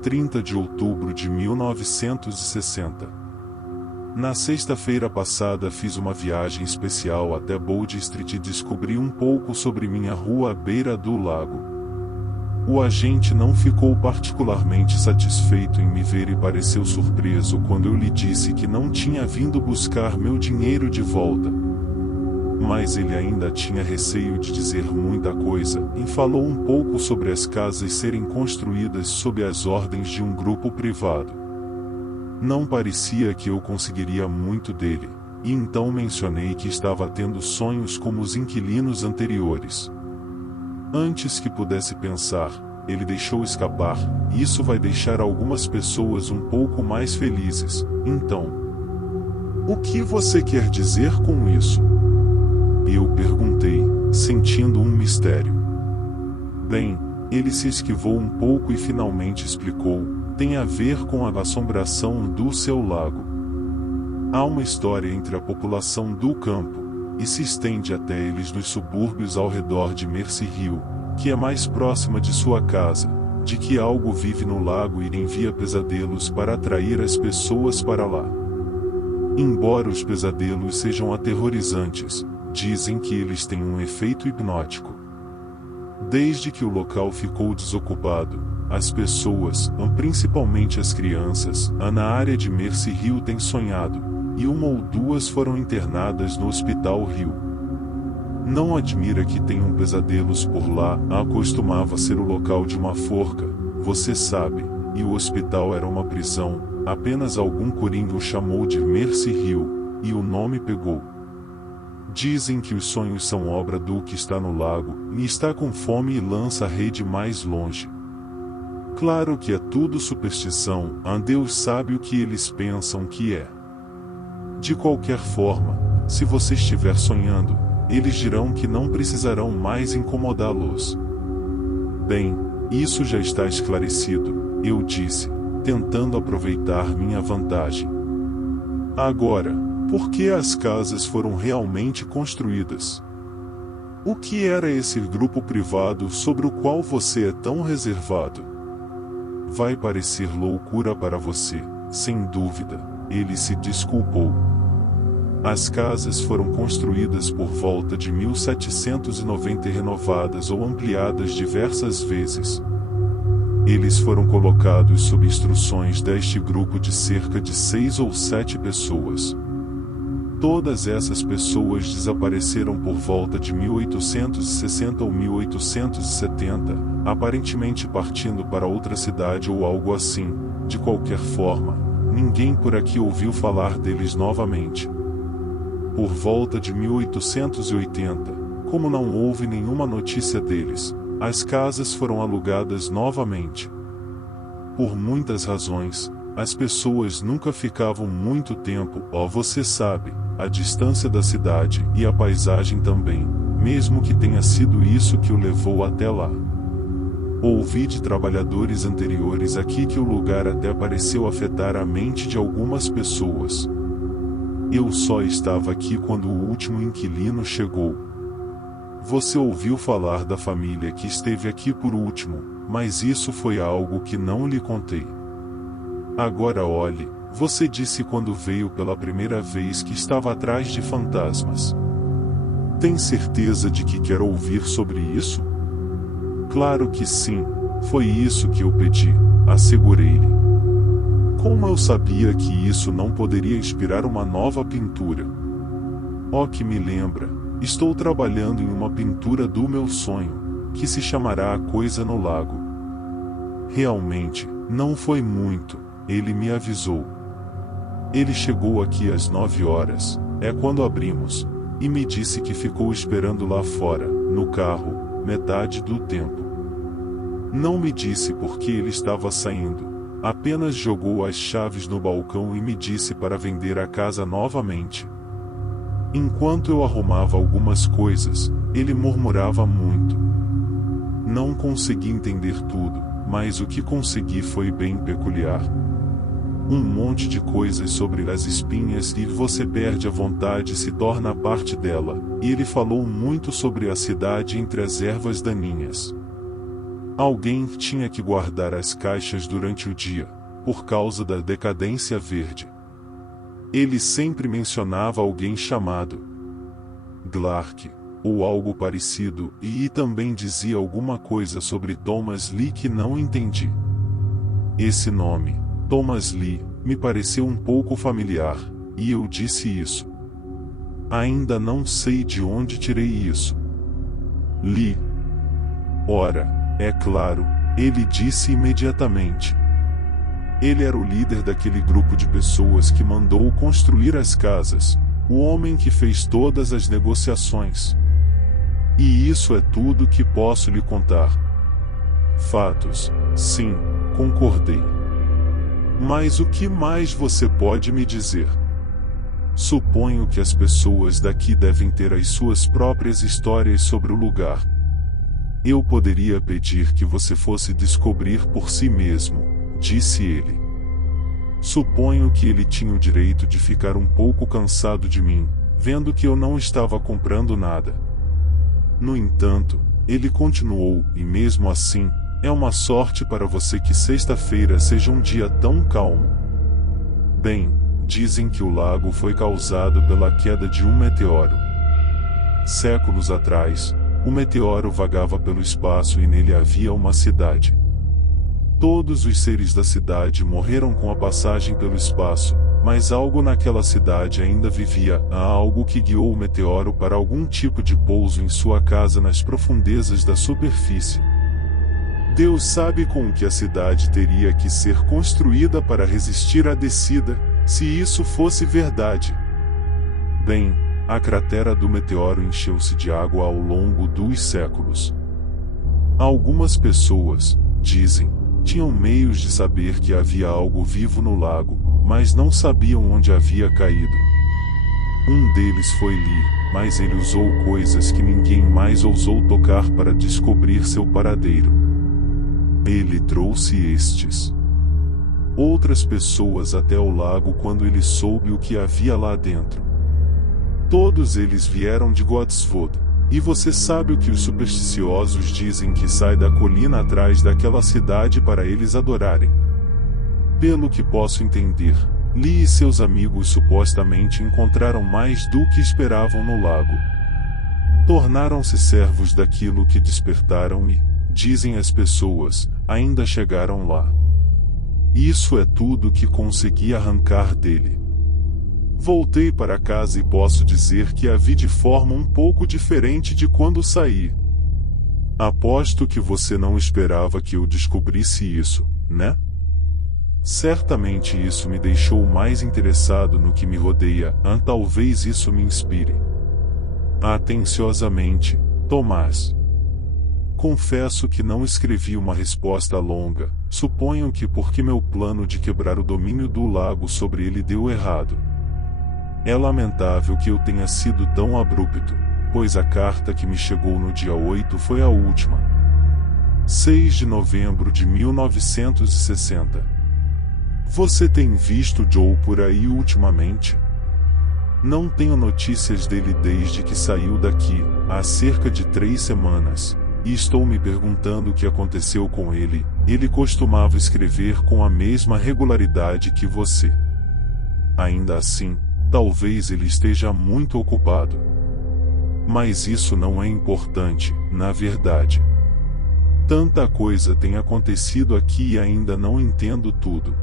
30 de outubro de 1960. Na sexta-feira passada fiz uma viagem especial até Bold Street e descobri um pouco sobre minha rua à beira do lago. O agente não ficou particularmente satisfeito em me ver e pareceu surpreso quando eu lhe disse que não tinha vindo buscar meu dinheiro de volta. Mas ele ainda tinha receio de dizer muita coisa, e falou um pouco sobre as casas serem construídas sob as ordens de um grupo privado. Não parecia que eu conseguiria muito dele, e então mencionei que estava tendo sonhos como os inquilinos anteriores. Antes que pudesse pensar, ele deixou escapar: "Isso vai deixar algumas pessoas um pouco mais felizes, então. O que você quer dizer com isso?" Eu perguntei, sentindo um mistério. Bem, ele se esquivou um pouco e finalmente explicou: "Tem a ver com a assombração do seu lago. Há uma história entre a população do campo, e se estende até eles nos subúrbios ao redor de Mercy Hill, que é mais próxima de sua casa, de que algo vive no lago e envia pesadelos para atrair as pessoas para lá. Embora os pesadelos sejam aterrorizantes, dizem que eles têm um efeito hipnótico. Desde que o local ficou desocupado, as pessoas, principalmente as crianças, na área de Mercy Hill têm sonhado, e uma ou duas foram internadas no Hospital Hill. Não admira que tenham pesadelos por lá, costumava ser o local de uma forca, você sabe, e o hospital era uma prisão, apenas algum coringa o chamou de Mercy Hill, e o nome pegou. Dizem que os sonhos são obra do que está no lago, e está com fome e lança a rede mais longe. Claro que é tudo superstição, Deus sabe o que eles pensam que é. De qualquer forma, se você estiver sonhando, eles dirão que não precisarão mais incomodá-los." "Bem, isso já está esclarecido", eu disse, tentando aproveitar minha vantagem. "Agora, por que as casas foram realmente construídas? O que era esse grupo privado sobre o qual você é tão reservado?" "Vai parecer loucura para você, sem dúvida", ele se desculpou. "As casas foram construídas por volta de 1790 e renovadas ou ampliadas diversas vezes. Eles foram colocados sob instruções deste grupo de cerca de 6 ou 7 pessoas. Todas essas pessoas desapareceram por volta de 1860 ou 1870, aparentemente partindo para outra cidade ou algo assim. De qualquer forma, ninguém por aqui ouviu falar deles novamente. Por volta de 1880, como não houve nenhuma notícia deles, as casas foram alugadas novamente. Por muitas razões, as pessoas nunca ficavam muito tempo, você sabe, a distância da cidade e a paisagem também, mesmo que tenha sido isso que o levou até lá. Ouvi de trabalhadores anteriores aqui que o lugar até pareceu afetar a mente de algumas pessoas. Eu só estava aqui quando o último inquilino chegou. Você ouviu falar da família que esteve aqui por último, mas isso foi algo que não lhe contei. Agora olhe, você disse quando veio pela primeira vez que estava atrás de fantasmas. Tem certeza de que quer ouvir sobre isso?" "Claro que sim, foi isso que eu pedi", assegurei-lhe. Como eu sabia que isso não poderia inspirar uma nova pintura? "Oh, que me lembra, estou trabalhando em uma pintura do meu sonho, que se chamará A Coisa no Lago." Realmente, não foi muito, ele me avisou. Ele chegou aqui às 9 horas, é quando abrimos, e me disse que ficou esperando lá fora, no carro, metade do tempo. Não me disse por que ele estava saindo, apenas jogou as chaves no balcão e me disse para vender a casa novamente. Enquanto eu arrumava algumas coisas, ele murmurava muito. Não consegui entender tudo, mas o que consegui foi bem peculiar. Um monte de coisas sobre as espinhas e você perde a vontade e se torna parte dela, e ele falou muito sobre a cidade entre as ervas daninhas. Alguém tinha que guardar as caixas durante o dia, por causa da decadência verde. Ele sempre mencionava alguém chamado Clark. ou algo parecido, e também dizia alguma coisa sobre Thomas Lee que não entendi. Esse nome, Thomas Lee, me pareceu um pouco familiar, e eu disse isso. Ainda não sei de onde tirei isso. Lee. Ora, é claro, ele disse imediatamente. Ele era o líder daquele grupo de pessoas que mandou construir as casas, o homem que fez todas as negociações. E isso é tudo que posso lhe contar. Fatos, sim, concordei. Mas o que mais você pode me dizer? Suponho que as pessoas daqui devem ter as suas próprias histórias sobre o lugar. Eu poderia pedir que você fosse descobrir por si mesmo, disse ele. Suponho que ele tinha o direito de ficar um pouco cansado de mim, vendo que eu não estava comprando nada. No entanto, ele continuou, e mesmo assim, é uma sorte para você que sexta-feira seja um dia tão calmo. Bem, dizem que o lago foi causado pela queda de um meteoro. Séculos atrás, o meteoro vagava pelo espaço e nele havia uma cidade. Todos os seres da cidade morreram com a passagem pelo espaço, mas algo naquela cidade ainda vivia, algo que guiou o meteoro para algum tipo de pouso em sua casa nas profundezas da superfície. Deus sabe com que a cidade teria que ser construída para resistir à descida, se isso fosse verdade. Bem, a cratera do meteoro encheu-se de água ao longo dos séculos. Algumas pessoas, dizem, tinham meios de saber que havia algo vivo no lago, mas não sabiam onde havia caído. Um deles foi Lee, mas ele usou coisas que ninguém mais ousou tocar para descobrir seu paradeiro. Ele trouxe estes. Outras pessoas até o lago quando ele soube o que havia lá dentro. Todos eles vieram de Godswood, e você sabe o que os supersticiosos dizem que sai da colina atrás daquela cidade para eles adorarem. Pelo que posso entender, Lee e seus amigos supostamente encontraram mais do que esperavam no lago. Tornaram-se servos daquilo que despertaram e, dizem as pessoas, ainda chegaram lá. Isso é tudo que consegui arrancar dele. Voltei para casa e posso dizer que a vi de forma um pouco diferente de quando saí. Aposto que você não esperava que eu descobrisse isso, né? Certamente isso me deixou mais interessado no que me rodeia, talvez isso me inspire. Atenciosamente, Tomás. Confesso que não escrevi uma resposta longa, suponho que porque meu plano de quebrar o domínio do lago sobre ele deu errado. É lamentável que eu tenha sido tão abrupto, pois a carta que me chegou no dia 8 foi a última. 6 de novembro de 1960. Você tem visto Joe por aí ultimamente? Não tenho notícias dele desde que saiu daqui, há cerca de 3 semanas, e estou me perguntando o que aconteceu com ele. Ele costumava escrever com a mesma regularidade que você. Ainda assim, talvez ele esteja muito ocupado. Mas isso não é importante, na verdade. Tanta coisa tem acontecido aqui e ainda não entendo tudo.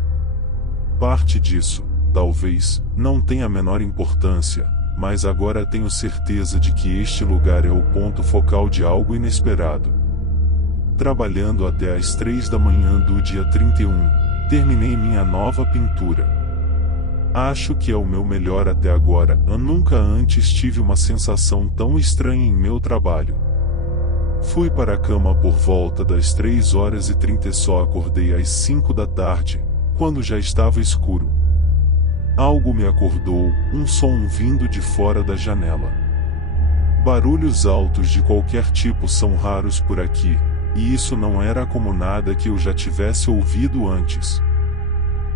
Parte disso, talvez, não tenha a menor importância, mas agora tenho certeza de que este lugar é o ponto focal de algo inesperado. Trabalhando até às 3 da manhã do dia 31, terminei minha nova pintura. Acho que é o meu melhor até agora. Eu nunca antes tive uma sensação tão estranha em meu trabalho. Fui para a cama por volta das 3h30 e só acordei às 5 da tarde, quando já estava escuro. Algo me acordou, um som vindo de fora da janela. Barulhos altos de qualquer tipo são raros por aqui, e isso não era como nada que eu já tivesse ouvido antes.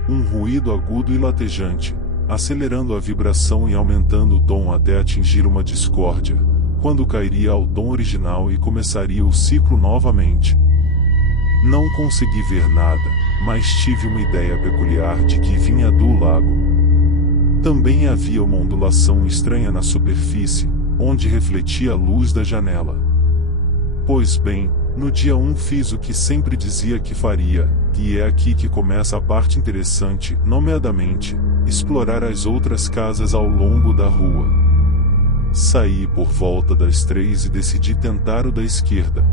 Um ruído agudo e latejante, acelerando a vibração e aumentando o tom até atingir uma discórdia, quando cairia ao tom original e começaria o ciclo novamente. Não consegui ver nada, mas tive uma ideia peculiar de que vinha do lago. Também havia uma ondulação estranha na superfície, onde refletia a luz da janela. Pois bem, no dia 1 fiz o que sempre dizia que faria, e é aqui que começa a parte interessante, nomeadamente, explorar as outras casas ao longo da rua. Saí por volta das 3 e decidi tentar o da esquerda.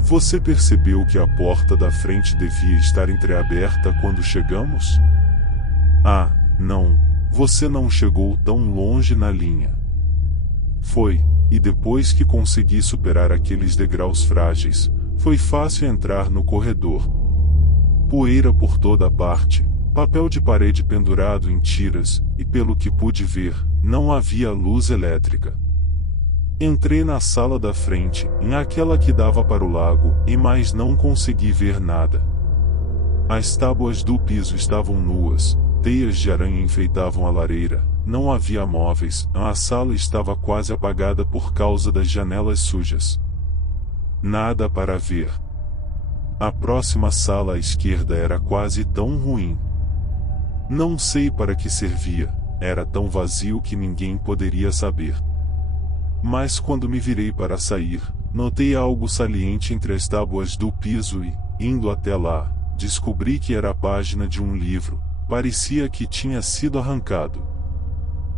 Você percebeu que a porta da frente devia estar entreaberta quando chegamos? Ah, não, você não chegou tão longe na linha. Foi, e depois que consegui superar aqueles degraus frágeis, foi fácil entrar no corredor. Poeira por toda parte, papel de parede pendurado em tiras, e pelo que pude ver, não havia luz elétrica. Entrei na sala da frente, em aquela que dava para o lago, e mais não consegui ver nada. As tábuas do piso estavam nuas, teias de aranha enfeitavam a lareira, não havia móveis, a sala estava quase apagada por causa das janelas sujas. Nada para ver. A próxima sala à esquerda era quase tão ruim. Não sei para que servia, era tão vazio que ninguém poderia saber. Mas quando me virei para sair, notei algo saliente entre as tábuas do piso e, indo até lá, descobri que era a página de um livro, parecia que tinha sido arrancado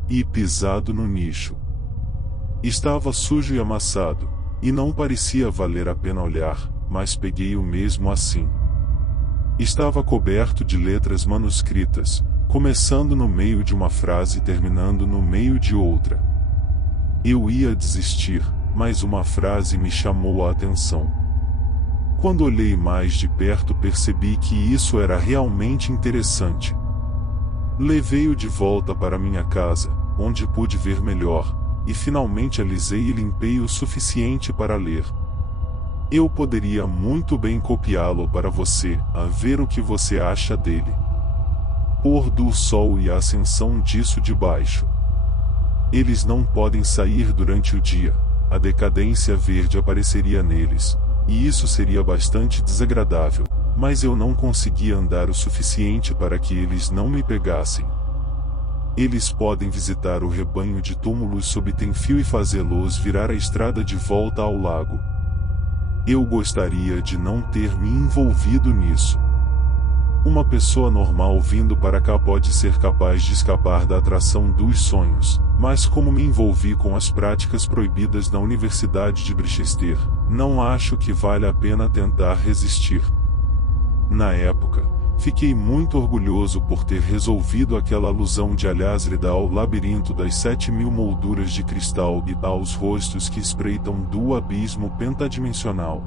e pisado no nicho. Estava sujo e amassado, e não parecia valer a pena olhar, mas peguei-o mesmo assim. Estava coberto de letras manuscritas, começando no meio de uma frase e terminando no meio de outra. Eu ia desistir, mas uma frase me chamou a atenção. Quando olhei mais de perto percebi que isso era realmente interessante. Levei-o de volta para minha casa, onde pude ver melhor, e finalmente alisei e limpei o suficiente para ler. Eu poderia muito bem copiá-lo para você, a ver o que você acha dele. Pôr do sol e a ascensão disso de baixo. Eles não podem sair durante o dia, a decadência verde apareceria neles, e isso seria bastante desagradável, mas eu não conseguia andar o suficiente para que eles não me pegassem. Eles podem visitar o rebanho de túmulos sob Tenfil e fazê-los virar a estrada de volta ao lago. Eu gostaria de não ter me envolvido nisso. Uma pessoa normal vindo para cá pode ser capaz de escapar da atração dos sonhos, mas como me envolvi com as práticas proibidas na Universidade de Brichester, não acho que vale a pena tentar resistir. Na época, fiquei muito orgulhoso por ter resolvido aquela alusão de Alhazrida ao labirinto das 7.000 molduras de cristal e aos rostos que espreitam do abismo pentadimensional.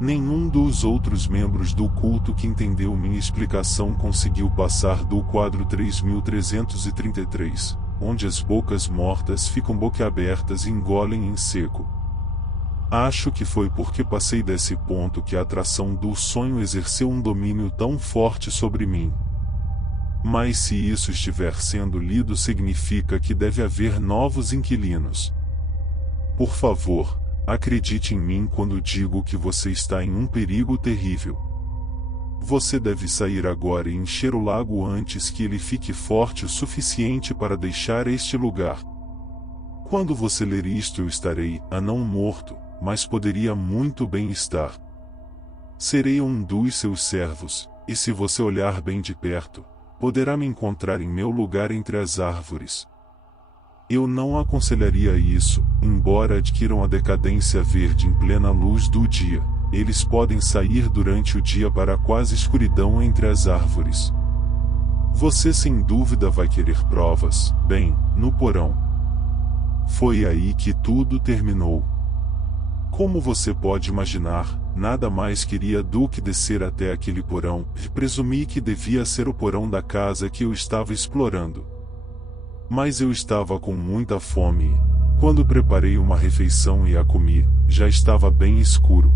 Nenhum dos outros membros do culto que entendeu minha explicação conseguiu passar do quadro 3333, onde as bocas mortas ficam boquiabertas e engolem em seco. Acho que foi porque passei desse ponto que a atração do sonho exerceu um domínio tão forte sobre mim. Mas se isso estiver sendo lido significa que deve haver novos inquilinos. Por favor, acredite em mim quando digo que você está em um perigo terrível. Você deve sair agora e encher o lago antes que ele fique forte o suficiente para deixar este lugar. Quando você ler isto eu estarei, não morto, mas poderia muito bem estar. Serei um dos seus servos, e se você olhar bem de perto, poderá me encontrar em meu lugar entre as árvores. Eu não aconselharia isso, embora adquiram a decadência verde em plena luz do dia. Eles podem sair durante o dia para a quase escuridão entre as árvores. Você sem dúvida vai querer provas, bem, no porão. Foi aí que tudo terminou. Como você pode imaginar, nada mais queria do que descer até aquele porão, e presumi que devia ser o porão da casa que eu estava explorando. Mas eu estava com muita fome e, quando preparei uma refeição e a comi, já estava bem escuro.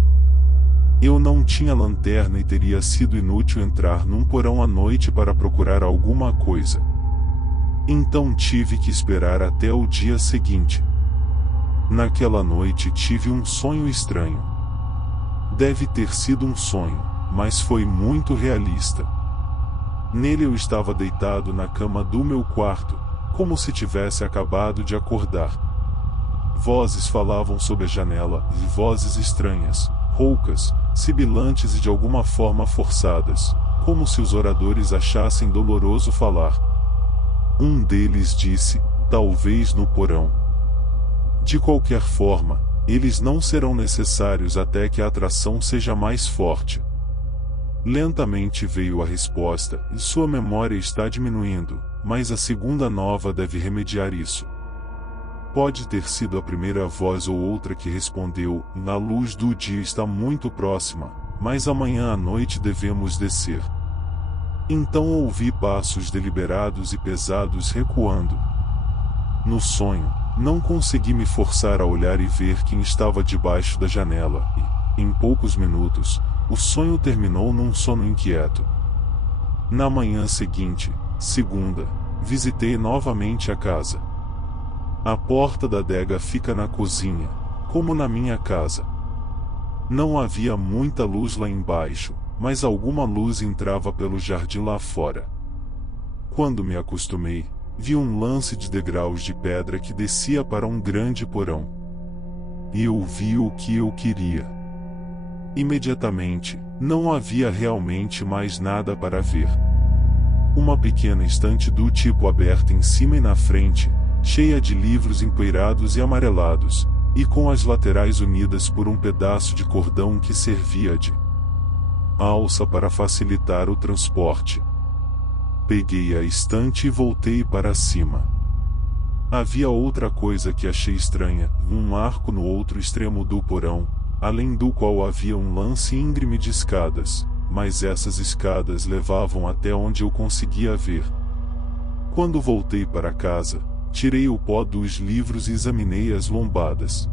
Eu não tinha lanterna e teria sido inútil entrar num porão à noite para procurar alguma coisa. Então tive que esperar até o dia seguinte. Naquela noite tive um sonho estranho. Deve ter sido um sonho, mas foi muito realista. Nele eu estava deitado na cama do meu quarto, como se tivesse acabado de acordar. Vozes falavam sob a janela, e vozes estranhas, roucas, sibilantes e de alguma forma forçadas, como se os oradores achassem doloroso falar. Um deles disse, talvez no porão. De qualquer forma, eles não serão necessários até que a atração seja mais forte. Lentamente veio a resposta, e sua memória está diminuindo, mas a segunda nova deve remediar isso. Pode ter sido a primeira voz ou outra que respondeu, a luz do dia está muito próxima, mas amanhã à noite devemos descer. Então ouvi passos deliberados e pesados recuando. No sonho, não consegui me forçar a olhar e ver quem estava debaixo da janela, e, em poucos minutos, o sonho terminou num sono inquieto. Na manhã seguinte, segunda, visitei novamente a casa. A porta da adega fica na cozinha, como na minha casa. Não havia muita luz lá embaixo, mas alguma luz entrava pelo jardim lá fora. Quando me acostumei, vi um lance de degraus de pedra que descia para um grande porão. E eu vi o que eu queria. Imediatamente, não havia realmente mais nada para ver. Uma pequena estante do tipo aberta em cima e na frente, cheia de livros empoeirados e amarelados, e com as laterais unidas por um pedaço de cordão que servia de alça para facilitar o transporte. Peguei a estante e voltei para cima. Havia outra coisa que achei estranha, um arco no outro extremo do porão, além do qual havia um lance íngreme de escadas, mas essas escadas levavam até onde eu conseguia ver. Quando voltei para casa, tirei o pó dos livros e examinei as lombadas.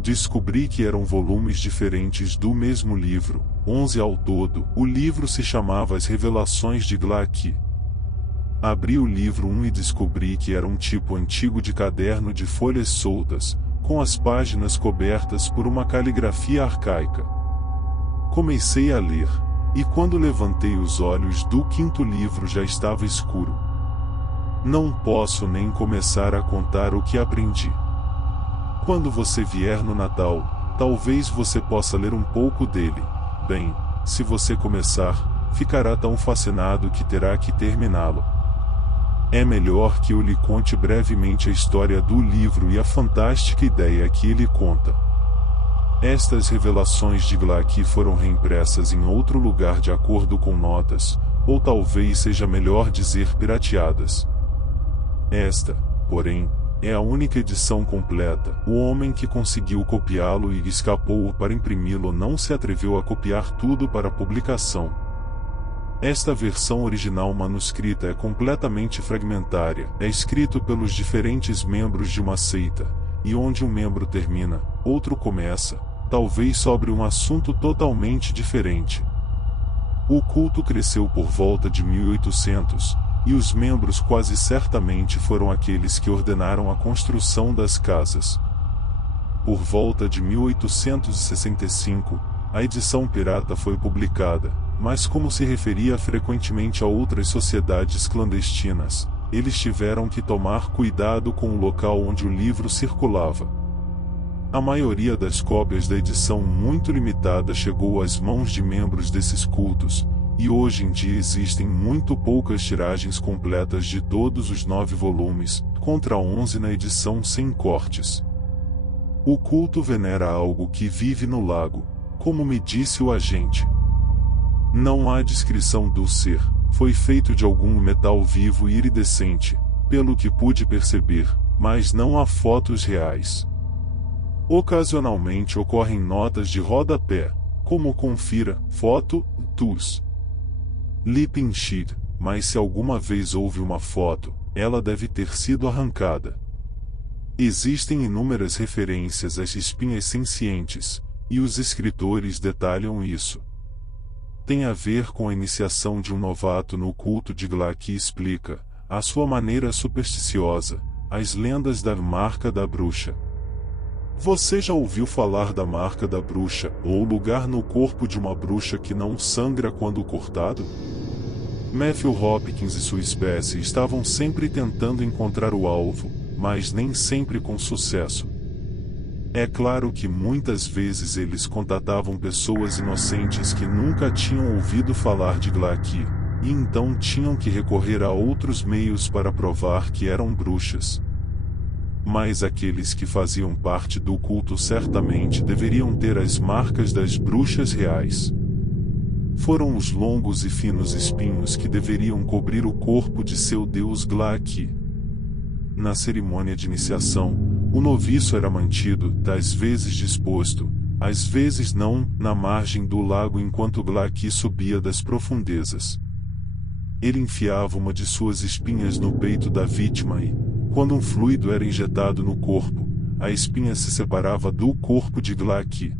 Descobri que eram volumes diferentes do mesmo livro, 11 ao todo. O livro se chamava As Revelações de Glaki. Abri o livro 1 e descobri que era um tipo antigo de caderno de folhas soltas, com as páginas cobertas por uma caligrafia arcaica. Comecei a ler, e quando levantei os olhos do quinto livro já estava escuro. Não posso nem começar a contar o que aprendi. Quando você vier no Natal, talvez você possa ler um pouco dele. Bem, se você começar, ficará tão fascinado que terá que terminá-lo. É melhor que eu lhe conte brevemente a história do livro e a fantástica ideia que ele conta. Estas revelações de Glaki foram reimpressas em outro lugar de acordo com notas, ou talvez seja melhor dizer pirateadas. Esta, porém, é a única edição completa. O homem que conseguiu copiá-lo e escapou para imprimi-lo não se atreveu a copiar tudo para publicação. Esta versão original manuscrita é completamente fragmentária, é escrito pelos diferentes membros de uma seita, e onde um membro termina, outro começa, talvez sobre um assunto totalmente diferente. O culto cresceu por volta de 1800, e os membros quase certamente foram aqueles que ordenaram a construção das casas. Por volta de 1865, a edição pirata foi publicada, mas como se referia frequentemente a outras sociedades clandestinas, eles tiveram que tomar cuidado com o local onde o livro circulava. A maioria das cópias da edição muito limitada chegou às mãos de membros desses cultos, e hoje em dia existem muito poucas tiragens completas de todos os 9 volumes, contra 11 na edição sem cortes. O culto venera algo que vive no lago, como me disse o agente. Não há descrição do ser, foi feito de algum metal vivo e iridescente, pelo que pude perceber, mas não há fotos reais. Ocasionalmente ocorrem notas de rodapé, como confira, foto, TUS. Lipensheet, mas se alguma vez houve uma foto, ela deve ter sido arrancada. Existem inúmeras referências às espinhas sencientes, e os escritores detalham isso. Tem a ver com a iniciação de um novato no culto de Glaki, explica, à sua maneira supersticiosa, as lendas da marca da bruxa. Você já ouviu falar da marca da bruxa, ou lugar no corpo de uma bruxa que não sangra quando cortado? Matthew Hopkins e sua espécie estavam sempre tentando encontrar o alvo, mas nem sempre com sucesso. É claro que muitas vezes eles contatavam pessoas inocentes que nunca tinham ouvido falar de Glaki, e então tinham que recorrer a outros meios para provar que eram bruxas. Mas aqueles que faziam parte do culto certamente deveriam ter as marcas das bruxas reais. Foram os longos e finos espinhos que deveriam cobrir o corpo de seu deus Glaki. Na cerimônia de iniciação, o noviço era mantido, às vezes disposto, às vezes não, na margem do lago enquanto Glaki subia das profundezas. Ele enfiava uma de suas espinhas no peito da vítima e, quando um fluido era injetado no corpo, a espinha se separava do corpo de Glaki.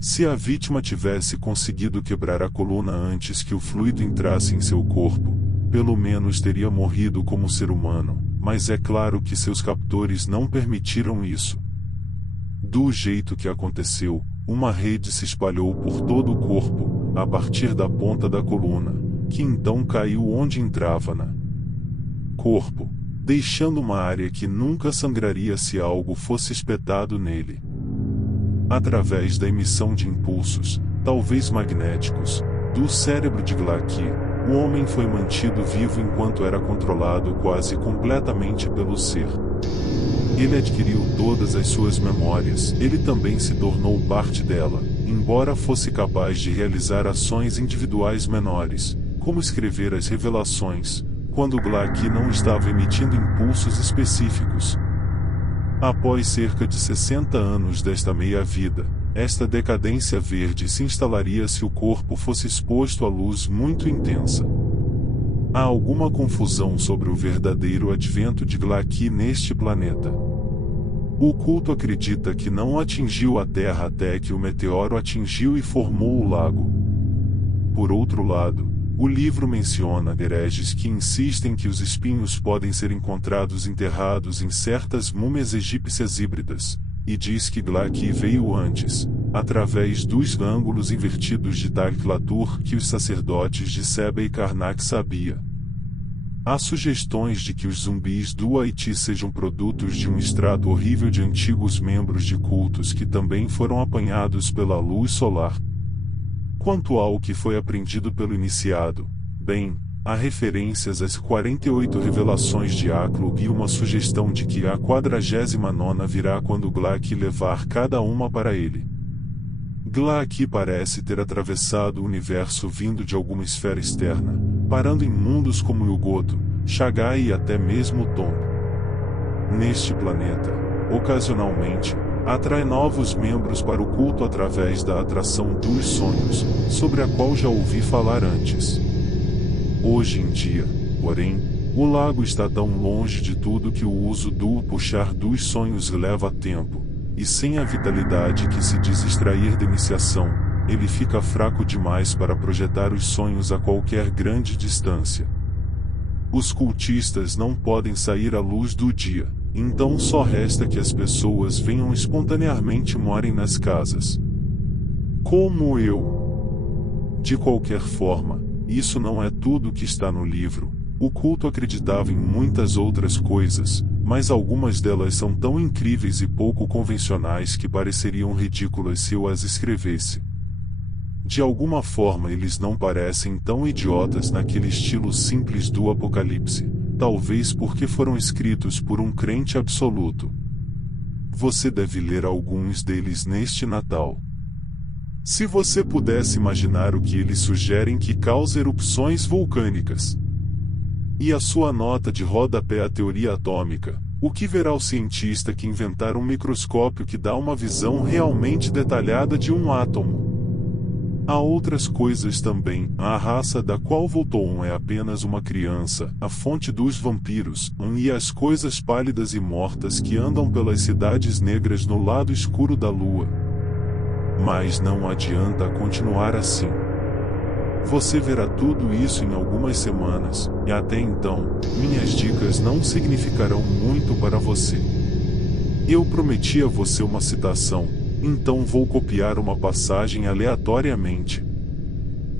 Se a vítima tivesse conseguido quebrar a coluna antes que o fluido entrasse em seu corpo, pelo menos teria morrido como ser humano, mas é claro que seus captores não permitiram isso. Do jeito que aconteceu, uma rede se espalhou por todo o corpo, a partir da ponta da coluna, que então caiu onde entrava na corpo, deixando uma área que nunca sangraria se algo fosse espetado nele. Através da emissão de impulsos, talvez magnéticos, do cérebro de Glaki, o homem foi mantido vivo enquanto era controlado quase completamente pelo ser. Ele adquiriu todas as suas memórias, ele também se tornou parte dela, embora fosse capaz de realizar ações individuais menores, como escrever as revelações, quando Glaki não estava emitindo impulsos específicos. Após cerca de 60 anos desta meia-vida, esta decadência verde se instalaria se o corpo fosse exposto à luz muito intensa. Há alguma confusão sobre o verdadeiro advento de Glaki neste planeta. O culto acredita que não atingiu a Terra até que o meteoro atingiu e formou o lago. Por outro lado, o livro menciona hereges que insistem que os espinhos podem ser encontrados enterrados em certas múmias egípcias híbridas, e diz que Glaki veio antes, através dos ângulos invertidos de Tarklatur que os sacerdotes de Seba e Karnak sabiam. Há sugestões de que os zumbis do Haiti sejam produtos de um extrato horrível de antigos membros de cultos que também foram apanhados pela luz solar. Quanto ao que foi aprendido pelo iniciado, bem, há referências às 48 revelações de Aklug e uma sugestão de que a 49ª virá quando Glaki levar cada uma para ele. Glaki parece ter atravessado o universo vindo de alguma esfera externa, parando em mundos como Yugoto, Shagai e até mesmo Tom. Neste planeta, ocasionalmente, atrai novos membros para o culto através da atração dos sonhos, sobre a qual já ouvi falar antes. Hoje em dia, porém, o lago está tão longe de tudo que o uso do puxar dos sonhos leva tempo, e sem a vitalidade que se diz extrair da iniciação, ele fica fraco demais para projetar os sonhos a qualquer grande distância. Os cultistas não podem sair à luz do dia. Então só resta que as pessoas venham espontaneamente e morem nas casas. Como eu. De qualquer forma, isso não é tudo que está no livro. O culto acreditava em muitas outras coisas, mas algumas delas são tão incríveis e pouco convencionais que pareceriam ridículas se eu as escrevesse. De alguma forma eles não parecem tão idiotas naquele estilo simples do Apocalipse. Talvez porque foram escritos por um crente absoluto. Você deve ler alguns deles neste Natal. Se você pudesse imaginar o que eles sugerem que causa erupções vulcânicas. E a sua nota de rodapé à teoria atômica, o que verá o cientista que inventar um microscópio que dá uma visão realmente detalhada de um átomo? Há outras coisas também. A raça da qual Volton é apenas uma criança, a fonte dos vampiros, e as coisas pálidas e mortas que andam pelas cidades negras no lado escuro da lua. Mas não adianta continuar assim. Você verá tudo isso em algumas semanas, e até então, minhas dicas não significarão muito para você. Eu prometi a você uma citação. Então vou copiar uma passagem aleatoriamente.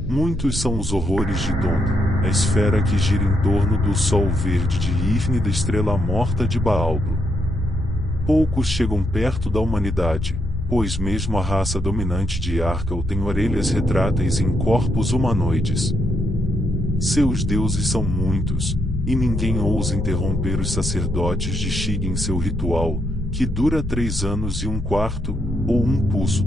Muitos são os horrores de Dond, a esfera que gira em torno do sol verde de Ifni da estrela morta de Baalbo. Poucos chegam perto da humanidade, pois mesmo a raça dominante de Arcal tem orelhas retráteis em corpos humanoides. Seus deuses são muitos, e ninguém ousa interromper os sacerdotes de Shig em seu ritual, que dura 3 anos e um quarto, ou um pulso.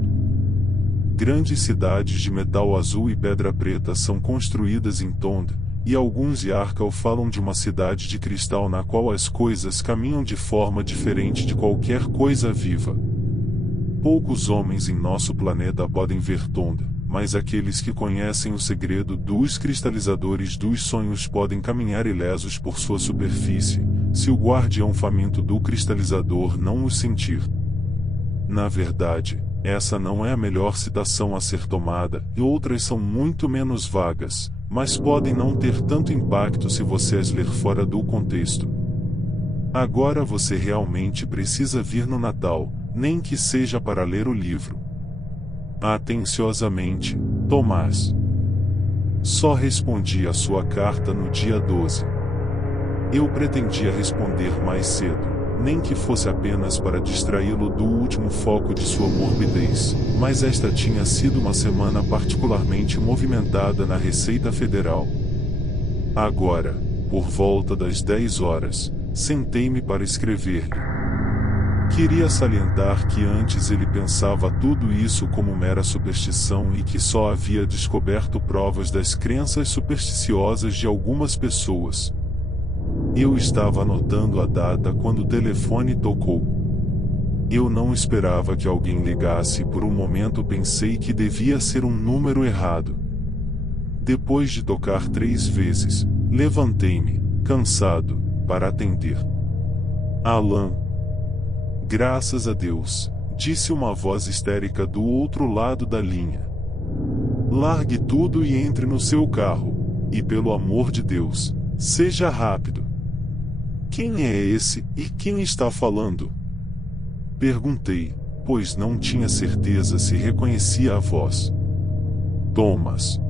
Grandes cidades de metal azul e pedra preta são construídas em Tond, e alguns Yarkal falam de uma cidade de cristal na qual as coisas caminham de forma diferente de qualquer coisa viva. Poucos homens em nosso planeta podem ver Tond, mas aqueles que conhecem o segredo dos cristalizadores dos sonhos podem caminhar ilesos por sua superfície, se o guardião faminto do cristalizador não os sentir. Na verdade, essa não é a melhor citação a ser tomada, e outras são muito menos vagas, mas podem não ter tanto impacto se você as ler fora do contexto. Agora você realmente precisa vir no Natal, nem que seja para ler o livro. Atenciosamente, Tomás. Só respondi a sua carta no dia 12. Eu pretendia responder mais cedo, nem que fosse apenas para distraí-lo do último foco de sua morbidez, mas esta tinha sido uma semana particularmente movimentada na Receita Federal. Agora, por volta das 10 horas, sentei-me para escrever-lhe. Queria salientar que antes ele pensava tudo isso como mera superstição e que só havia descoberto provas das crenças supersticiosas de algumas pessoas. Eu estava anotando a data quando o telefone tocou. Eu não esperava que alguém ligasse e por um momento pensei que devia ser um número errado. Depois de tocar 3 vezes, levantei-me, cansado, para atender. Alan. Graças a Deus, disse uma voz histérica do outro lado da linha. Largue tudo e entre no seu carro, e pelo amor de Deus, seja rápido. Quem é esse e quem está falando? Perguntei, pois não tinha certeza se reconhecia a voz. Thomas.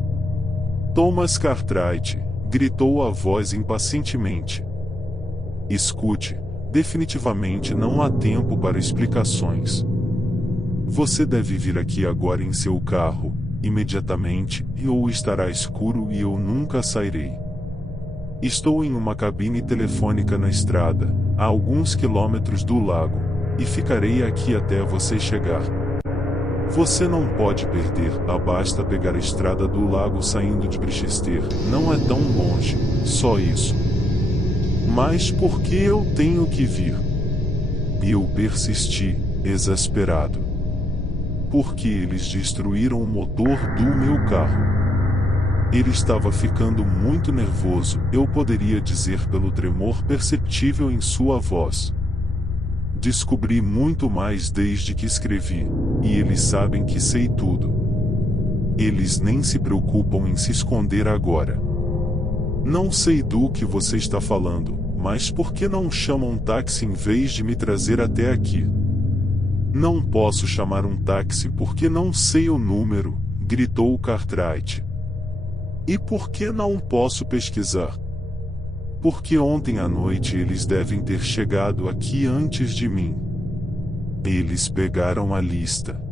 Thomas Cartwright, gritou a voz impacientemente. Escute, definitivamente não há tempo para explicações. Você deve vir aqui agora em seu carro, imediatamente, ou estará escuro e eu nunca sairei. Estou em uma cabine telefônica na estrada, a alguns quilômetros do lago, e ficarei aqui até você chegar. Você não pode perder, basta pegar a estrada do lago saindo de Brichester, não é tão longe, só isso. Mas por que eu tenho que vir? Eu persisti, exasperado. Porque eles destruíram o motor do meu carro. Ele estava ficando muito nervoso, eu poderia dizer pelo tremor perceptível em sua voz. Descobri muito mais desde que escrevi, e eles sabem que sei tudo. Eles nem se preocupam em se esconder agora. Não sei do que você está falando, mas por que não chama um táxi em vez de me trazer até aqui? Não posso chamar um táxi porque não sei o número, gritou Cartwright. E por que não posso pesquisar? Porque ontem à noite eles devem ter chegado aqui antes de mim. Eles pegaram a lista.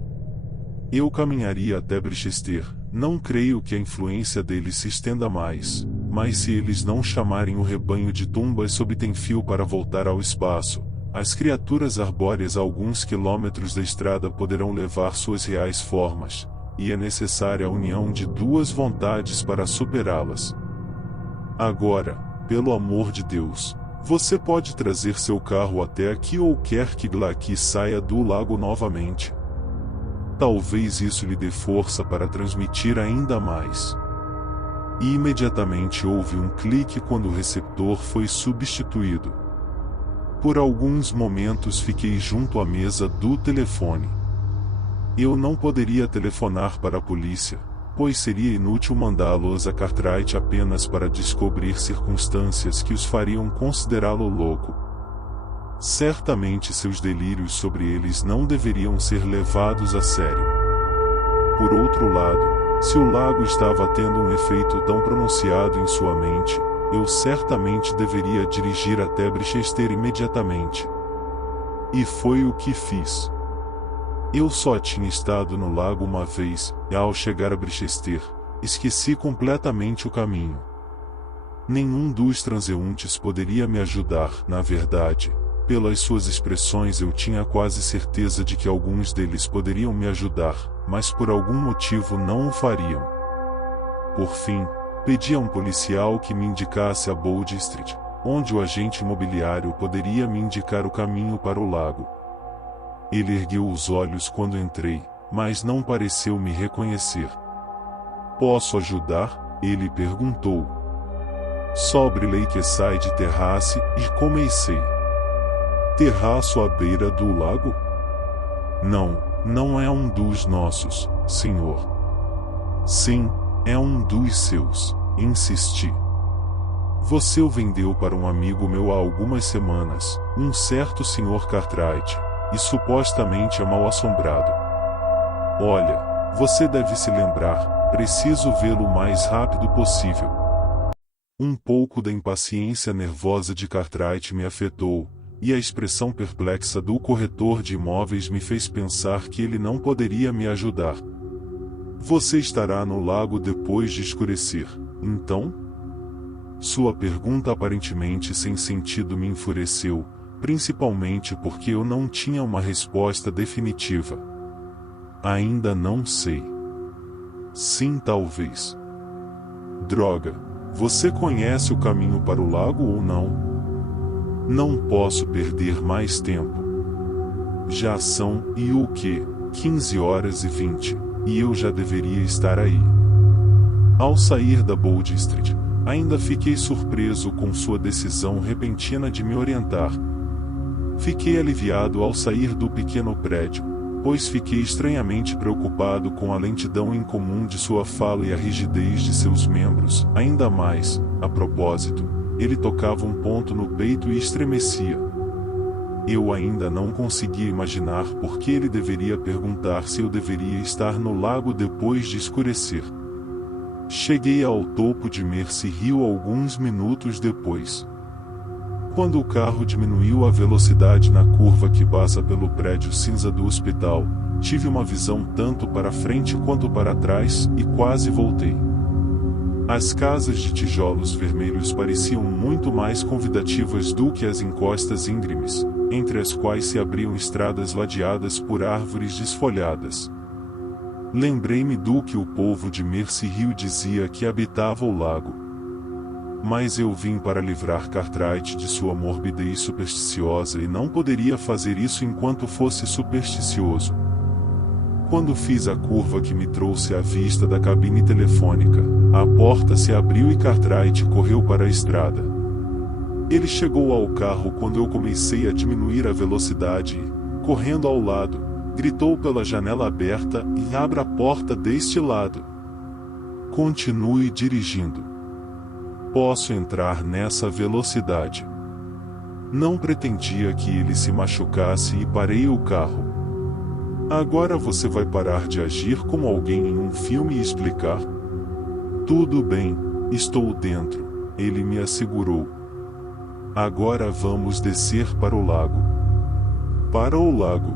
Eu caminharia até Brichester, não creio que a influência deles se estenda mais, mas se eles não chamarem o rebanho de tumbas sob tem-fio para voltar ao espaço, as criaturas arbóreas a alguns quilômetros da estrada poderão levar suas reais formas, e é necessária a união de 2 vontades para superá-las. Agora, pelo amor de Deus, você pode trazer seu carro até aqui ou quer que Glaaki saia do lago novamente? Talvez isso lhe dê força para transmitir ainda mais. E imediatamente houve um clique quando o receptor foi substituído. Por alguns momentos fiquei junto à mesa do telefone. Eu não poderia telefonar para a polícia, pois seria inútil mandá-los a Cartwright apenas para descobrir circunstâncias que os fariam considerá-lo louco. Certamente seus delírios sobre eles não deveriam ser levados a sério. Por outro lado, se o lago estava tendo um efeito tão pronunciado em sua mente, eu certamente deveria dirigir até Brichester imediatamente. E foi o que fiz. Eu só tinha estado no lago uma vez, e ao chegar a Brichester, esqueci completamente o caminho. Nenhum dos transeuntes poderia me ajudar, na verdade. Pelas suas expressões eu tinha quase certeza de que alguns deles poderiam me ajudar, mas por algum motivo não o fariam. Por fim, pedi a um policial que me indicasse a Bold Street, onde o agente imobiliário poderia me indicar o caminho para o lago. Ele ergueu os olhos quando entrei, mas não pareceu me reconhecer. Posso ajudar? Ele perguntou. Sobre Lakeside Terrace, e comecei. Terraço à beira do lago? Não é um dos nossos, senhor. Sim, é um dos seus, insisti. Você o vendeu para um amigo meu há algumas semanas, um certo Sr. Cartwright, e supostamente é mal assombrado. Olha, você deve se lembrar, preciso vê-lo o mais rápido possível. Um pouco da impaciência nervosa de Cartwright me afetou, e a expressão perplexa do corretor de imóveis me fez pensar que ele não poderia me ajudar. Você estará no lago depois de escurecer, então? Sua pergunta aparentemente sem sentido me enfureceu, principalmente porque eu não tinha uma resposta definitiva. Ainda não sei. Sim, talvez. Droga, você conhece o caminho para o lago ou não? Não posso perder mais tempo. Já são, e o quê? 15h20, e eu já deveria estar aí. Ao sair da Bold Street, ainda fiquei surpreso com sua decisão repentina de me orientar. Fiquei aliviado ao sair do pequeno prédio, pois fiquei estranhamente preocupado com a lentidão incomum de sua fala e a rigidez de seus membros. Ainda mais, a propósito, ele tocava um ponto no peito e estremecia. Eu ainda não conseguia imaginar por que ele deveria perguntar se eu deveria estar no lago depois de escurecer. Cheguei ao topo de Mercy Hill alguns minutos depois. Quando o carro diminuiu a velocidade na curva que passa pelo prédio cinza do hospital, tive uma visão tanto para frente quanto para trás, e quase voltei. As casas de tijolos vermelhos pareciam muito mais convidativas do que as encostas íngremes, entre as quais se abriam estradas ladeadas por árvores desfolhadas. Lembrei-me do que o povo de Mercy Hill dizia que habitava o lago. Mas eu vim para livrar Cartwright de sua morbidez supersticiosa e não poderia fazer isso enquanto fosse supersticioso. Quando fiz a curva que me trouxe à vista da cabine telefônica, a porta se abriu e Cartwright correu para a estrada. Ele chegou ao carro quando eu comecei a diminuir a velocidade e, correndo ao lado, gritou pela janela aberta e abra a porta deste lado. Continue dirigindo. Posso entrar nessa velocidade. Não pretendia que ele se machucasse e parei o carro. Agora você vai parar de agir como alguém em um filme e explicar? Tudo bem, estou dentro, ele me assegurou. Agora vamos descer para o lago. Para o lago.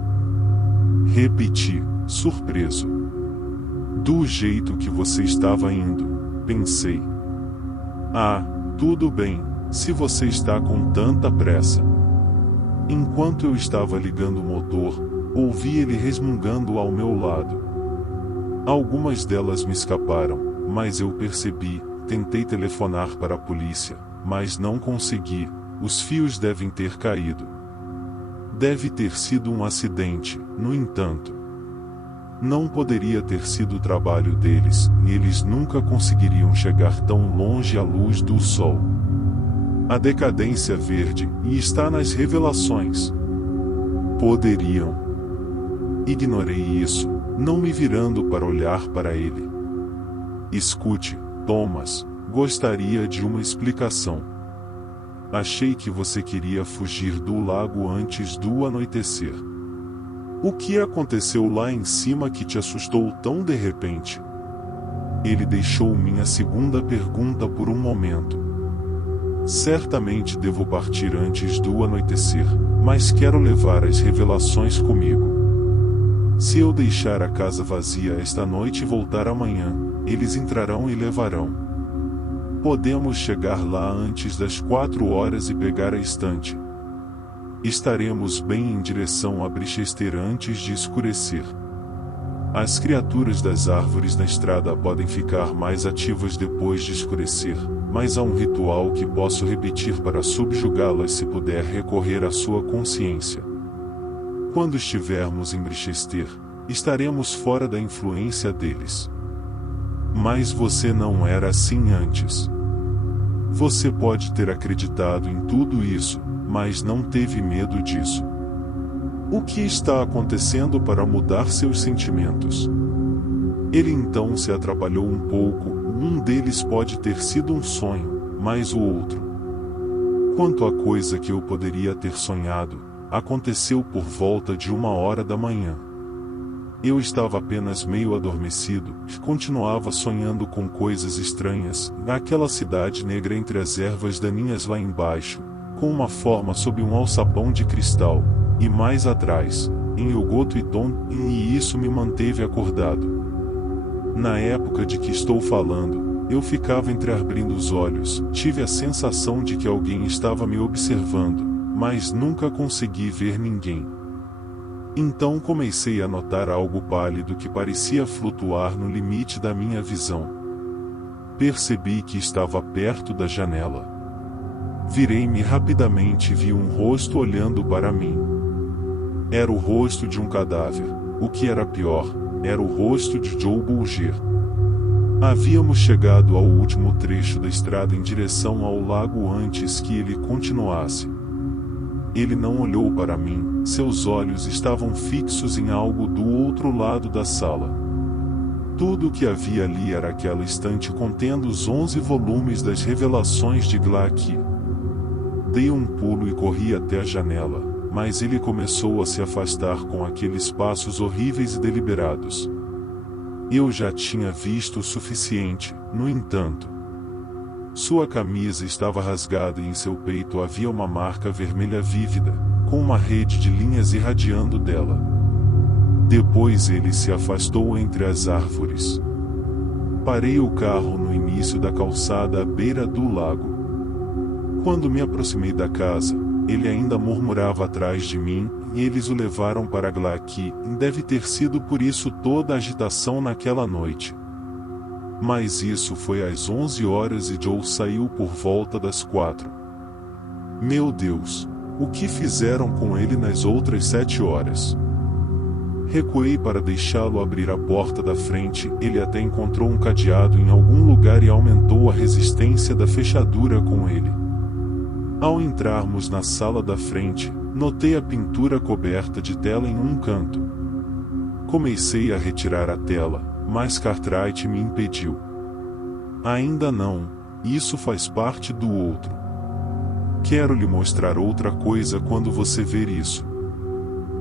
Repeti, surpreso. Do jeito que você estava indo, pensei. Ah, tudo bem, se você está com tanta pressa. Enquanto eu estava ligando o motor, ouvi ele resmungando ao meu lado. Algumas delas me escaparam, mas eu percebi, tentei telefonar para a polícia, mas não consegui, os fios devem ter caído. Deve ter sido um acidente, no entanto. Não poderia ter sido o trabalho deles, e eles nunca conseguiriam chegar tão longe à luz do sol. A decadência verde, e está nas revelações. Poderiam. Ignorei isso, não me virando para olhar para ele. Escute, Thomas, gostaria de uma explicação. Achei que você queria fugir do lago antes do anoitecer. O que aconteceu lá em cima que te assustou tão de repente? Ele deixou minha segunda pergunta por um momento. Certamente devo partir antes do anoitecer, mas quero levar as revelações comigo. Se eu deixar a casa vazia esta noite e voltar amanhã, eles entrarão e levarão. Podemos chegar lá antes das 4 horas e pegar a estante. Estaremos bem em direção a Brichester antes de escurecer. As criaturas das árvores na estrada podem ficar mais ativas depois de escurecer, mas há um ritual que posso repetir para subjugá-las se puder recorrer à sua consciência. Quando estivermos em Brichester, estaremos fora da influência deles. Mas você não era assim antes. Você pode ter acreditado em tudo isso, mas não teve medo disso. O que está acontecendo para mudar seus sentimentos? Ele então se atrapalhou um pouco. Um deles pode ter sido um sonho, mas o outro. Quanto à coisa que eu poderia ter sonhado, aconteceu por volta de 1h da manhã. Eu estava apenas meio adormecido, e continuava sonhando com coisas estranhas, naquela cidade negra entre as ervas daninhas lá embaixo, com uma forma sob um alçapão de cristal, e mais atrás, em Yogoto e Tom, e isso me manteve acordado. Na época de que estou falando, eu ficava entreabrindo os olhos, tive a sensação de que alguém estava me observando, mas nunca consegui ver ninguém. Então comecei a notar algo pálido que parecia flutuar no limite da minha visão. Percebi que estava perto da janela. Virei-me rapidamente e vi um rosto olhando para mim. Era o rosto de um cadáver. O que era pior, era o rosto de Joe Bulger. Havíamos chegado ao último trecho da estrada em direção ao lago antes que ele continuasse. Ele não olhou para mim, seus olhos estavam fixos em algo do outro lado da sala. Tudo o que havia ali era aquela estante contendo os 11 volumes das Revelações de Glaaki. Dei um pulo e corri até a janela, mas ele começou a se afastar com aqueles passos horríveis e deliberados. Eu já tinha visto o suficiente, no entanto. Sua camisa estava rasgada e em seu peito havia uma marca vermelha vívida, com uma rede de linhas irradiando dela. Depois ele se afastou entre as árvores. Parei o carro no início da calçada à beira do lago. Quando me aproximei da casa, ele ainda murmurava atrás de mim, e eles o levaram para Glaaki, e deve ter sido por isso toda a agitação naquela noite. Mas isso foi às 11 horas e Joe saiu por volta das 4. Meu Deus, o que fizeram com ele nas outras 7 horas? Recuei para deixá-lo abrir a porta da frente, ele até encontrou um cadeado em algum lugar e aumentou a resistência da fechadura com ele. Ao entrarmos na sala da frente, notei a pintura coberta de tela em um canto. Comecei a retirar a tela, mas Cartwright me impediu. Ainda não, isso faz parte do outro. Quero lhe mostrar outra coisa quando você ver isso.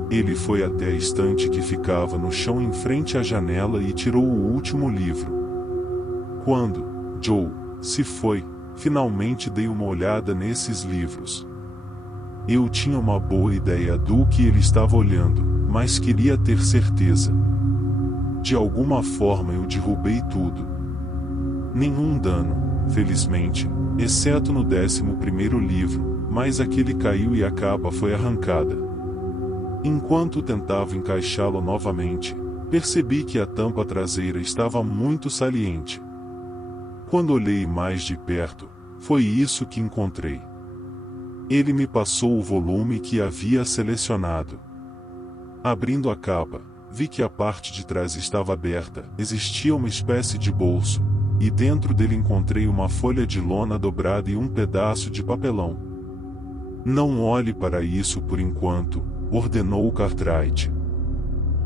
Ele foi até a estante que ficava no chão em frente à janela e tirou o último livro. Quando Joe se foi, finalmente dei uma olhada nesses livros. Eu tinha uma boa ideia do que ele estava olhando, mas queria ter certeza. De alguma forma eu derrubei tudo. Nenhum dano, felizmente, exceto no 11º livro, mas aquele caiu e a capa foi arrancada. Enquanto tentava encaixá-lo novamente, percebi que a tampa traseira estava muito saliente. Quando olhei mais de perto, foi isso que encontrei. Ele me passou o volume que havia selecionado. Abrindo a capa, vi que a parte de trás estava aberta, existia uma espécie de bolso, e dentro dele encontrei uma folha de lona dobrada e um pedaço de papelão. Não olhe para isso por enquanto, ordenou Cartwright.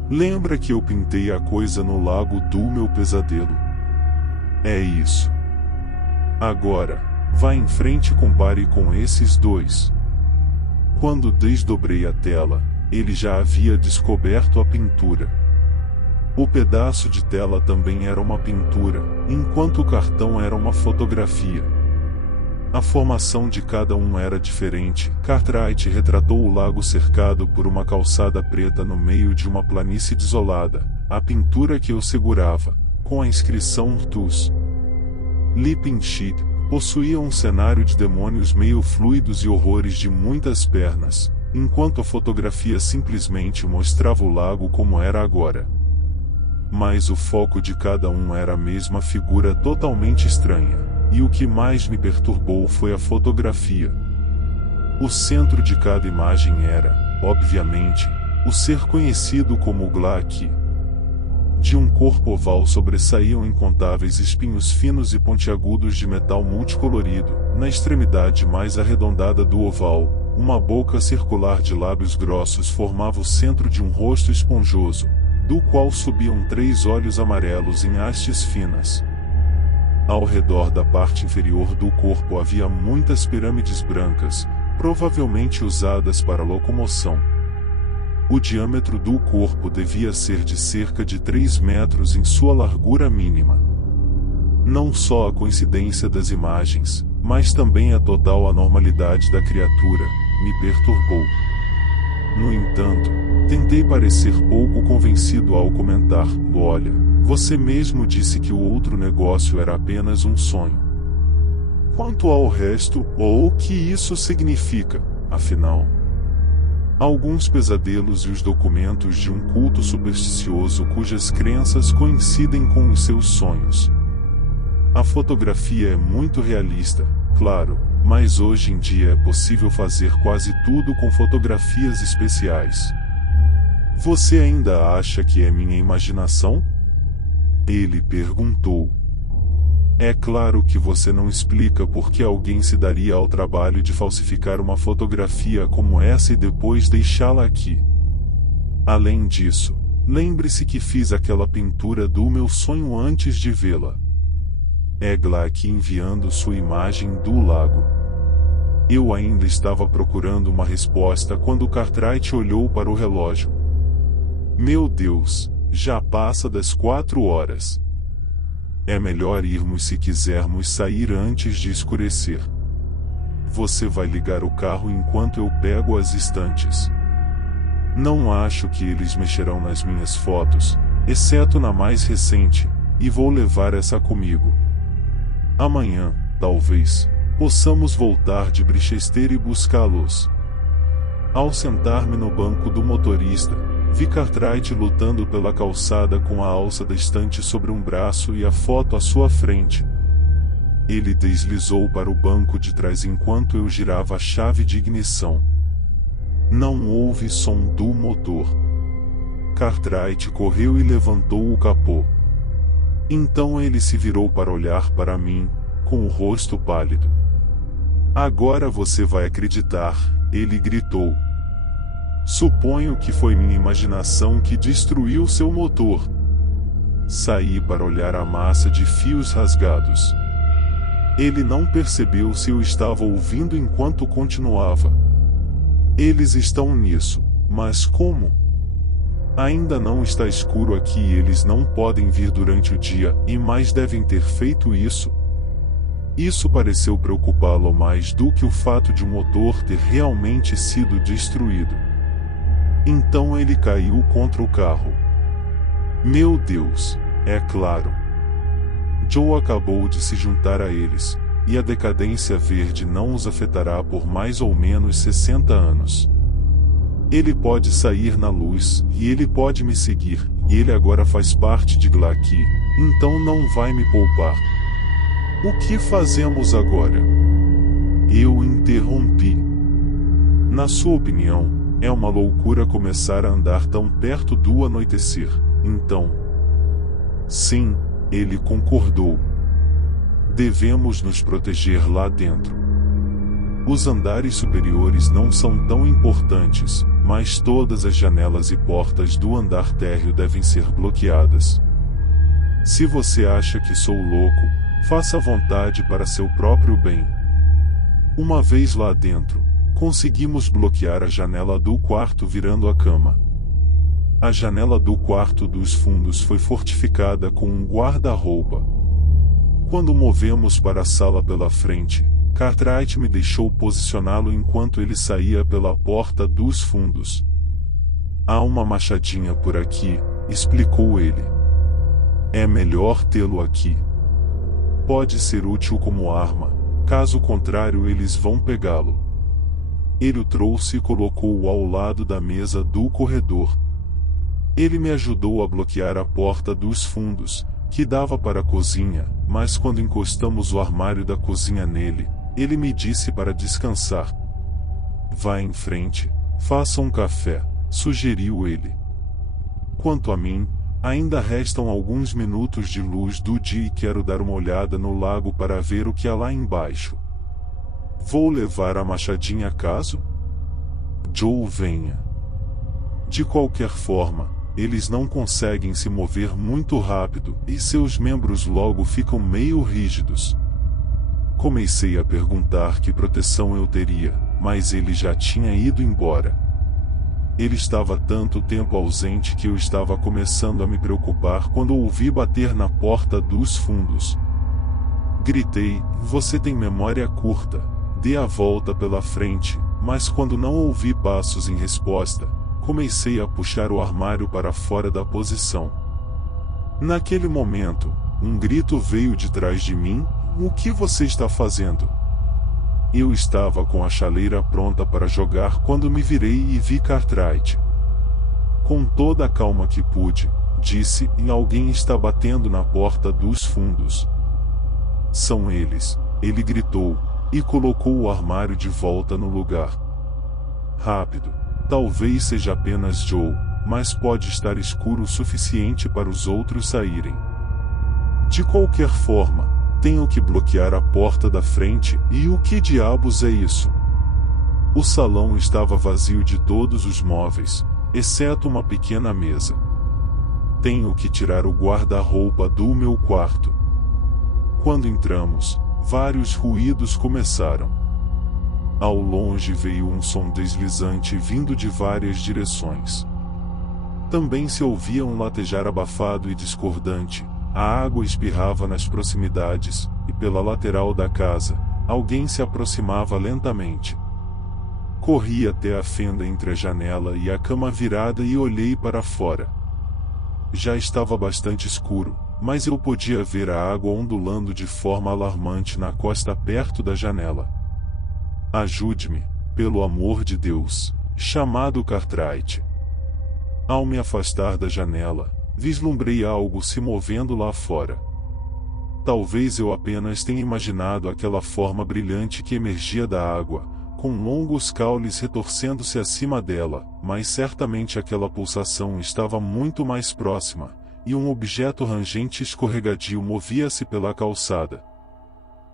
Lembra que eu pintei a coisa no lago do meu pesadelo? É isso. Agora, vá em frente e compare com esses dois. Quando desdobrei a tela, ele já havia descoberto a pintura. O pedaço de tela também era uma pintura, enquanto o cartão era uma fotografia. A formação de cada um era diferente. Cartwright retratou o lago cercado por uma calçada preta no meio de uma planície desolada, a pintura que eu segurava, com a inscrição Tus Leaping Sheep, possuía um cenário de demônios meio fluidos e horrores de muitas pernas, enquanto a fotografia simplesmente mostrava o lago como era agora. Mas o foco de cada um era a mesma figura totalmente estranha, e o que mais me perturbou foi a fotografia. O centro de cada imagem era, obviamente, o ser conhecido como Glaki. De um corpo oval sobressaíam incontáveis espinhos finos e pontiagudos de metal multicolorido. Na extremidade mais arredondada do oval, uma boca circular de lábios grossos formava o centro de um rosto esponjoso, do qual subiam 3 olhos amarelos em hastes finas. Ao redor da parte inferior do corpo havia muitas pirâmides brancas, provavelmente usadas para locomoção. O diâmetro do corpo devia ser de cerca de 3 metros em sua largura mínima. Não só a coincidência das imagens, mas também a total anormalidade da criatura, me perturbou. No entanto, tentei parecer pouco convencido ao comentar: olha, você mesmo disse que o outro negócio era apenas um sonho. Quanto ao resto, ou o que isso significa, afinal? Alguns pesadelos e os documentos de um culto supersticioso cujas crenças coincidem com os seus sonhos. A fotografia é muito realista, claro, mas hoje em dia é possível fazer quase tudo com fotografias especiais. Você ainda acha que é minha imaginação? Ele perguntou. É claro que você não explica por que alguém se daria ao trabalho de falsificar uma fotografia como essa e depois deixá-la aqui. Além disso, lembre-se que fiz aquela pintura do meu sonho antes de vê-la. É Glaki enviando sua imagem do lago. Eu ainda estava procurando uma resposta quando Cartwright olhou para o relógio. Meu Deus, já passa das 4 horas. É melhor irmos se quisermos sair antes de escurecer. Você vai ligar o carro enquanto eu pego as estantes. Não acho que eles mexerão nas minhas fotos, exceto na mais recente, e vou levar essa comigo. Amanhã, talvez, possamos voltar de Brichester e buscá-los. Ao sentar-me no banco do motorista, vi Cartwright lutando pela calçada com a alça da estante sobre um braço e a foto à sua frente. Ele deslizou para o banco de trás enquanto eu girava a chave de ignição. Não houve som do motor. Cartwright correu e levantou o capô. Então ele se virou para olhar para mim, com o rosto pálido. Agora você vai acreditar, ele gritou. Suponho que foi minha imaginação que destruiu seu motor. Saí para olhar a massa de fios rasgados. Ele não percebeu se eu estava ouvindo enquanto continuava. Eles estão nisso, mas como? Ainda não está escuro aqui e eles não podem vir durante o dia, e mais devem ter feito isso. Isso pareceu preocupá-lo mais do que o fato de o motor ter realmente sido destruído. Então ele caiu contra o carro. Meu Deus, é claro. Joe acabou de se juntar a eles, e a decadência verde não os afetará por mais ou menos 60 anos. Ele pode sair na luz, e ele pode me seguir, e ele agora faz parte de Glaki, então não vai me poupar. O que fazemos agora? Eu interrompi. Na sua opinião, é uma loucura começar a andar tão perto do anoitecer, então? Sim, ele concordou. Devemos nos proteger lá dentro. Os andares superiores não são tão importantes, mas todas as janelas e portas do andar térreo devem ser bloqueadas. Se você acha que sou louco, faça à vontade para seu próprio bem. Uma vez lá dentro, conseguimos bloquear a janela do quarto virando a cama. A janela do quarto dos fundos foi fortificada com um guarda-roupa. Quando movemos para a sala pela frente, Cartwright me deixou posicioná-lo enquanto ele saía pela porta dos fundos. Há uma machadinha por aqui, explicou ele. É melhor tê-lo aqui. Pode ser útil como arma, caso contrário eles vão pegá-lo. Ele o trouxe e colocou-o ao lado da mesa do corredor. Ele me ajudou a bloquear a porta dos fundos, que dava para a cozinha, mas quando encostamos o armário da cozinha nele, ele me disse para descansar. Vá em frente, faça um café, sugeriu ele. Quanto a mim, ainda restam alguns minutos de luz do dia e quero dar uma olhada no lago para ver o que há lá embaixo. Vou levar a machadinha caso Joe venha. De qualquer forma, eles não conseguem se mover muito rápido e seus membros logo ficam meio rígidos. Comecei a perguntar que proteção eu teria, mas ele já tinha ido embora. Ele estava tanto tempo ausente que eu estava começando a me preocupar quando ouvi bater na porta dos fundos. Gritei, você tem memória curta, dê a volta pela frente, mas quando não ouvi passos em resposta, comecei a puxar o armário para fora da posição. Naquele momento, um grito veio de trás de mim, o que você está fazendo? Eu estava com a chaleira pronta para jogar quando me virei e vi Cartwright. Com toda a calma que pude, disse, e alguém está batendo na porta dos fundos. São eles, ele gritou, e colocou o armário de volta no lugar. Rápido, talvez seja apenas Joe, mas pode estar escuro o suficiente para os outros saírem. De qualquer forma, tenho que bloquear a porta da frente, e o que diabos é isso? O salão estava vazio de todos os móveis, exceto uma pequena mesa. Tenho que tirar o guarda-roupa do meu quarto. Quando entramos, vários ruídos começaram. Ao longe veio um som deslizante vindo de várias direções. Também se ouvia um latejar abafado e discordante. A água espirrava nas proximidades, e pela lateral da casa, alguém se aproximava lentamente. Corri até a fenda entre a janela e a cama virada e olhei para fora. Já estava bastante escuro, mas eu podia ver a água ondulando de forma alarmante na costa perto da janela. Ajude-me, pelo amor de Deus, chamado Cartwright. Ao me afastar da janela, vislumbrei algo se movendo lá fora. Talvez eu apenas tenha imaginado aquela forma brilhante que emergia da água, com longos caules retorcendo-se acima dela, mas certamente aquela pulsação estava muito mais próxima, e um objeto rangente escorregadio movia-se pela calçada.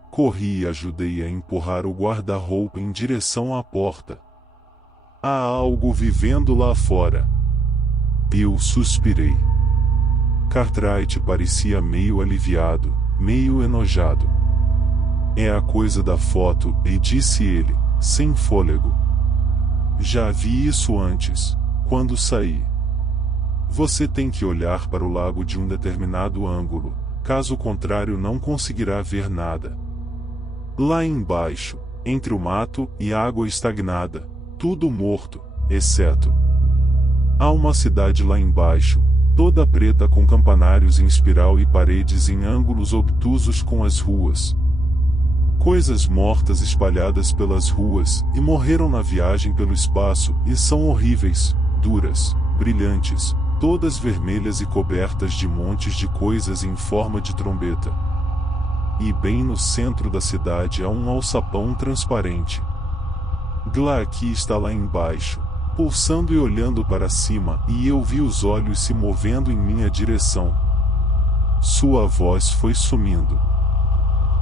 Corri e ajudei a empurrar o guarda-roupa em direção à porta. Há algo vivendo lá fora. Eu suspirei. Cartwright parecia meio aliviado, meio enojado. É a coisa da foto, e disse ele, sem fôlego. Já vi isso antes, quando saí. Você tem que olhar para o lago de um determinado ângulo, caso contrário não conseguirá ver nada. Lá embaixo, entre o mato e a água estagnada, tudo morto, exceto. Há uma cidade lá embaixo, toda preta com campanários em espiral e paredes em ângulos obtusos com as ruas. Coisas mortas espalhadas pelas ruas, e morreram na viagem pelo espaço, e são horríveis, duras, brilhantes, todas vermelhas e cobertas de montes de coisas em forma de trombeta. E bem no centro da cidade há um alçapão transparente. Glaaki está lá embaixo, pulsando e olhando para cima, e eu vi os olhos se movendo em minha direção. Sua voz foi sumindo.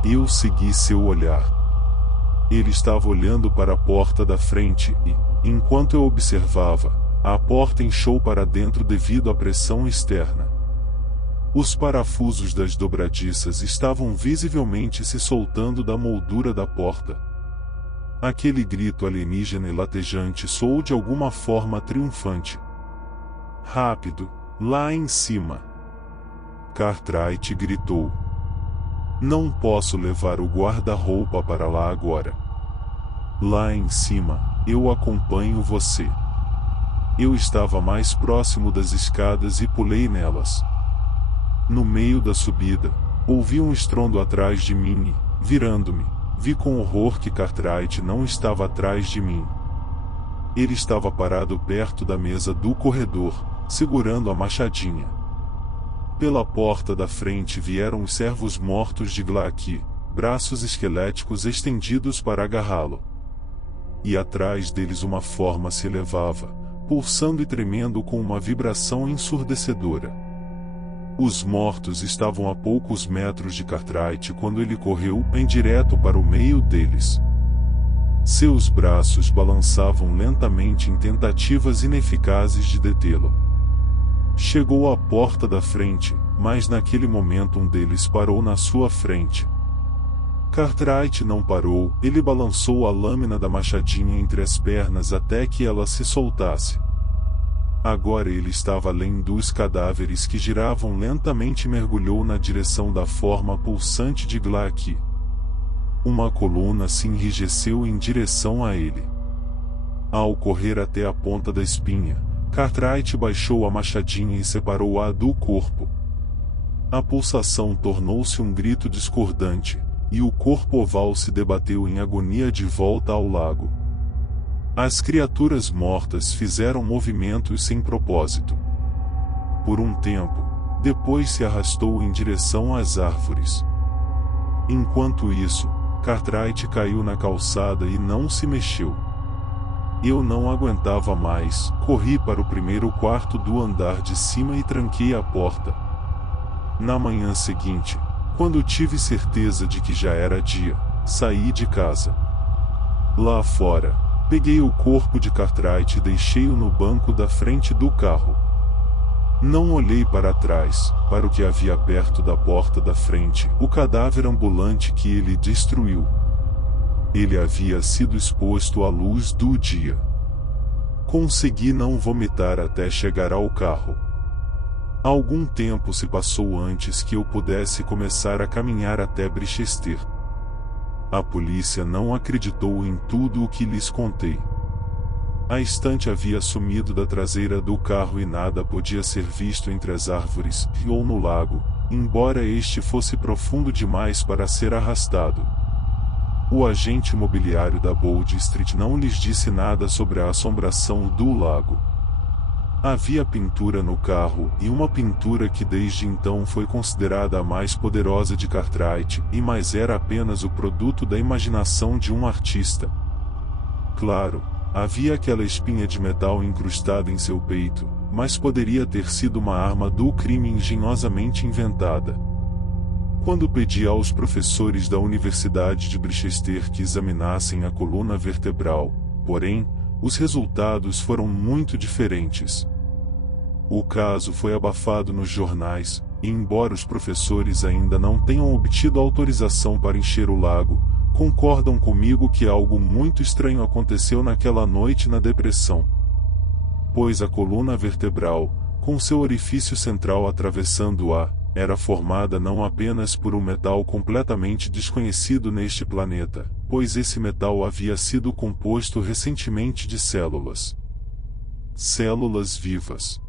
Eu segui seu olhar. Ele estava olhando para a porta da frente e, enquanto eu observava, a porta inchou para dentro devido à pressão externa. Os parafusos das dobradiças estavam visivelmente se soltando da moldura da porta. Aquele grito alienígena e latejante soou de alguma forma triunfante. Rápido, lá em cima! Cartwright gritou. Não posso levar o guarda-roupa para lá agora. Lá em cima, eu acompanho você. Eu estava mais próximo das escadas e pulei nelas. No meio da subida, ouvi um estrondo atrás de mim e, virando-me, vi com horror que Cartwright não estava atrás de mim. Ele estava parado perto da mesa do corredor, segurando a machadinha. Pela porta da frente vieram os servos mortos de Glaaki, braços esqueléticos estendidos para agarrá-lo. E atrás deles uma forma se elevava, pulsando e tremendo com uma vibração ensurdecedora. Os mortos estavam a poucos metros de Cartwright quando ele correu em direto para o meio deles. Seus braços balançavam lentamente em tentativas ineficazes de detê-lo. Chegou à porta da frente, mas naquele momento um deles parou na sua frente. Cartwright não parou, ele balançou a lâmina da machadinha entre as pernas até que ela se soltasse. Agora ele estava além dos cadáveres que giravam lentamente e mergulhou na direção da forma pulsante de Glaaki. Uma coluna se enrijeceu em direção a ele. Ao correr até a ponta da espinha, Cartwright baixou a machadinha e separou-a do corpo. A pulsação tornou-se um grito discordante, e o corpo oval se debateu em agonia de volta ao lago. As criaturas mortas fizeram movimentos sem propósito. Por um tempo, depois se arrastou em direção às árvores. Enquanto isso, Cartwright caiu na calçada e não se mexeu. Eu não aguentava mais, corri para o primeiro quarto do andar de cima e tranquei a porta. Na manhã seguinte, quando tive certeza de que já era dia, saí de casa. Lá fora, peguei o corpo de Cartwright e deixei-o no banco da frente do carro. Não olhei para trás, para o que havia perto da porta da frente, o cadáver ambulante que ele destruiu. Ele havia sido exposto à luz do dia. Consegui não vomitar até chegar ao carro. Algum tempo se passou antes que eu pudesse começar a caminhar até Brichester. A polícia não acreditou em tudo o que lhes contei. A estante havia sumido da traseira do carro e nada podia ser visto entre as árvores, ou no lago, embora este fosse profundo demais para ser arrastado. O agente imobiliário da Bold Street não lhes disse nada sobre a assombração do lago. Havia pintura no carro, e uma pintura que desde então foi considerada a mais poderosa de Cartwright, mas era apenas o produto da imaginação de um artista. Claro, havia aquela espinha de metal incrustada em seu peito, mas poderia ter sido uma arma do crime engenhosamente inventada. Quando pedi aos professores da Universidade de Brichester que examinassem a coluna vertebral, porém, os resultados foram muito diferentes. O caso foi abafado nos jornais, e embora os professores ainda não tenham obtido autorização para encher o lago, concordam comigo que algo muito estranho aconteceu naquela noite na depressão. Pois a coluna vertebral, com seu orifício central atravessando-a, era formada não apenas por um metal completamente desconhecido neste planeta, pois esse metal havia sido composto recentemente de células. Células vivas.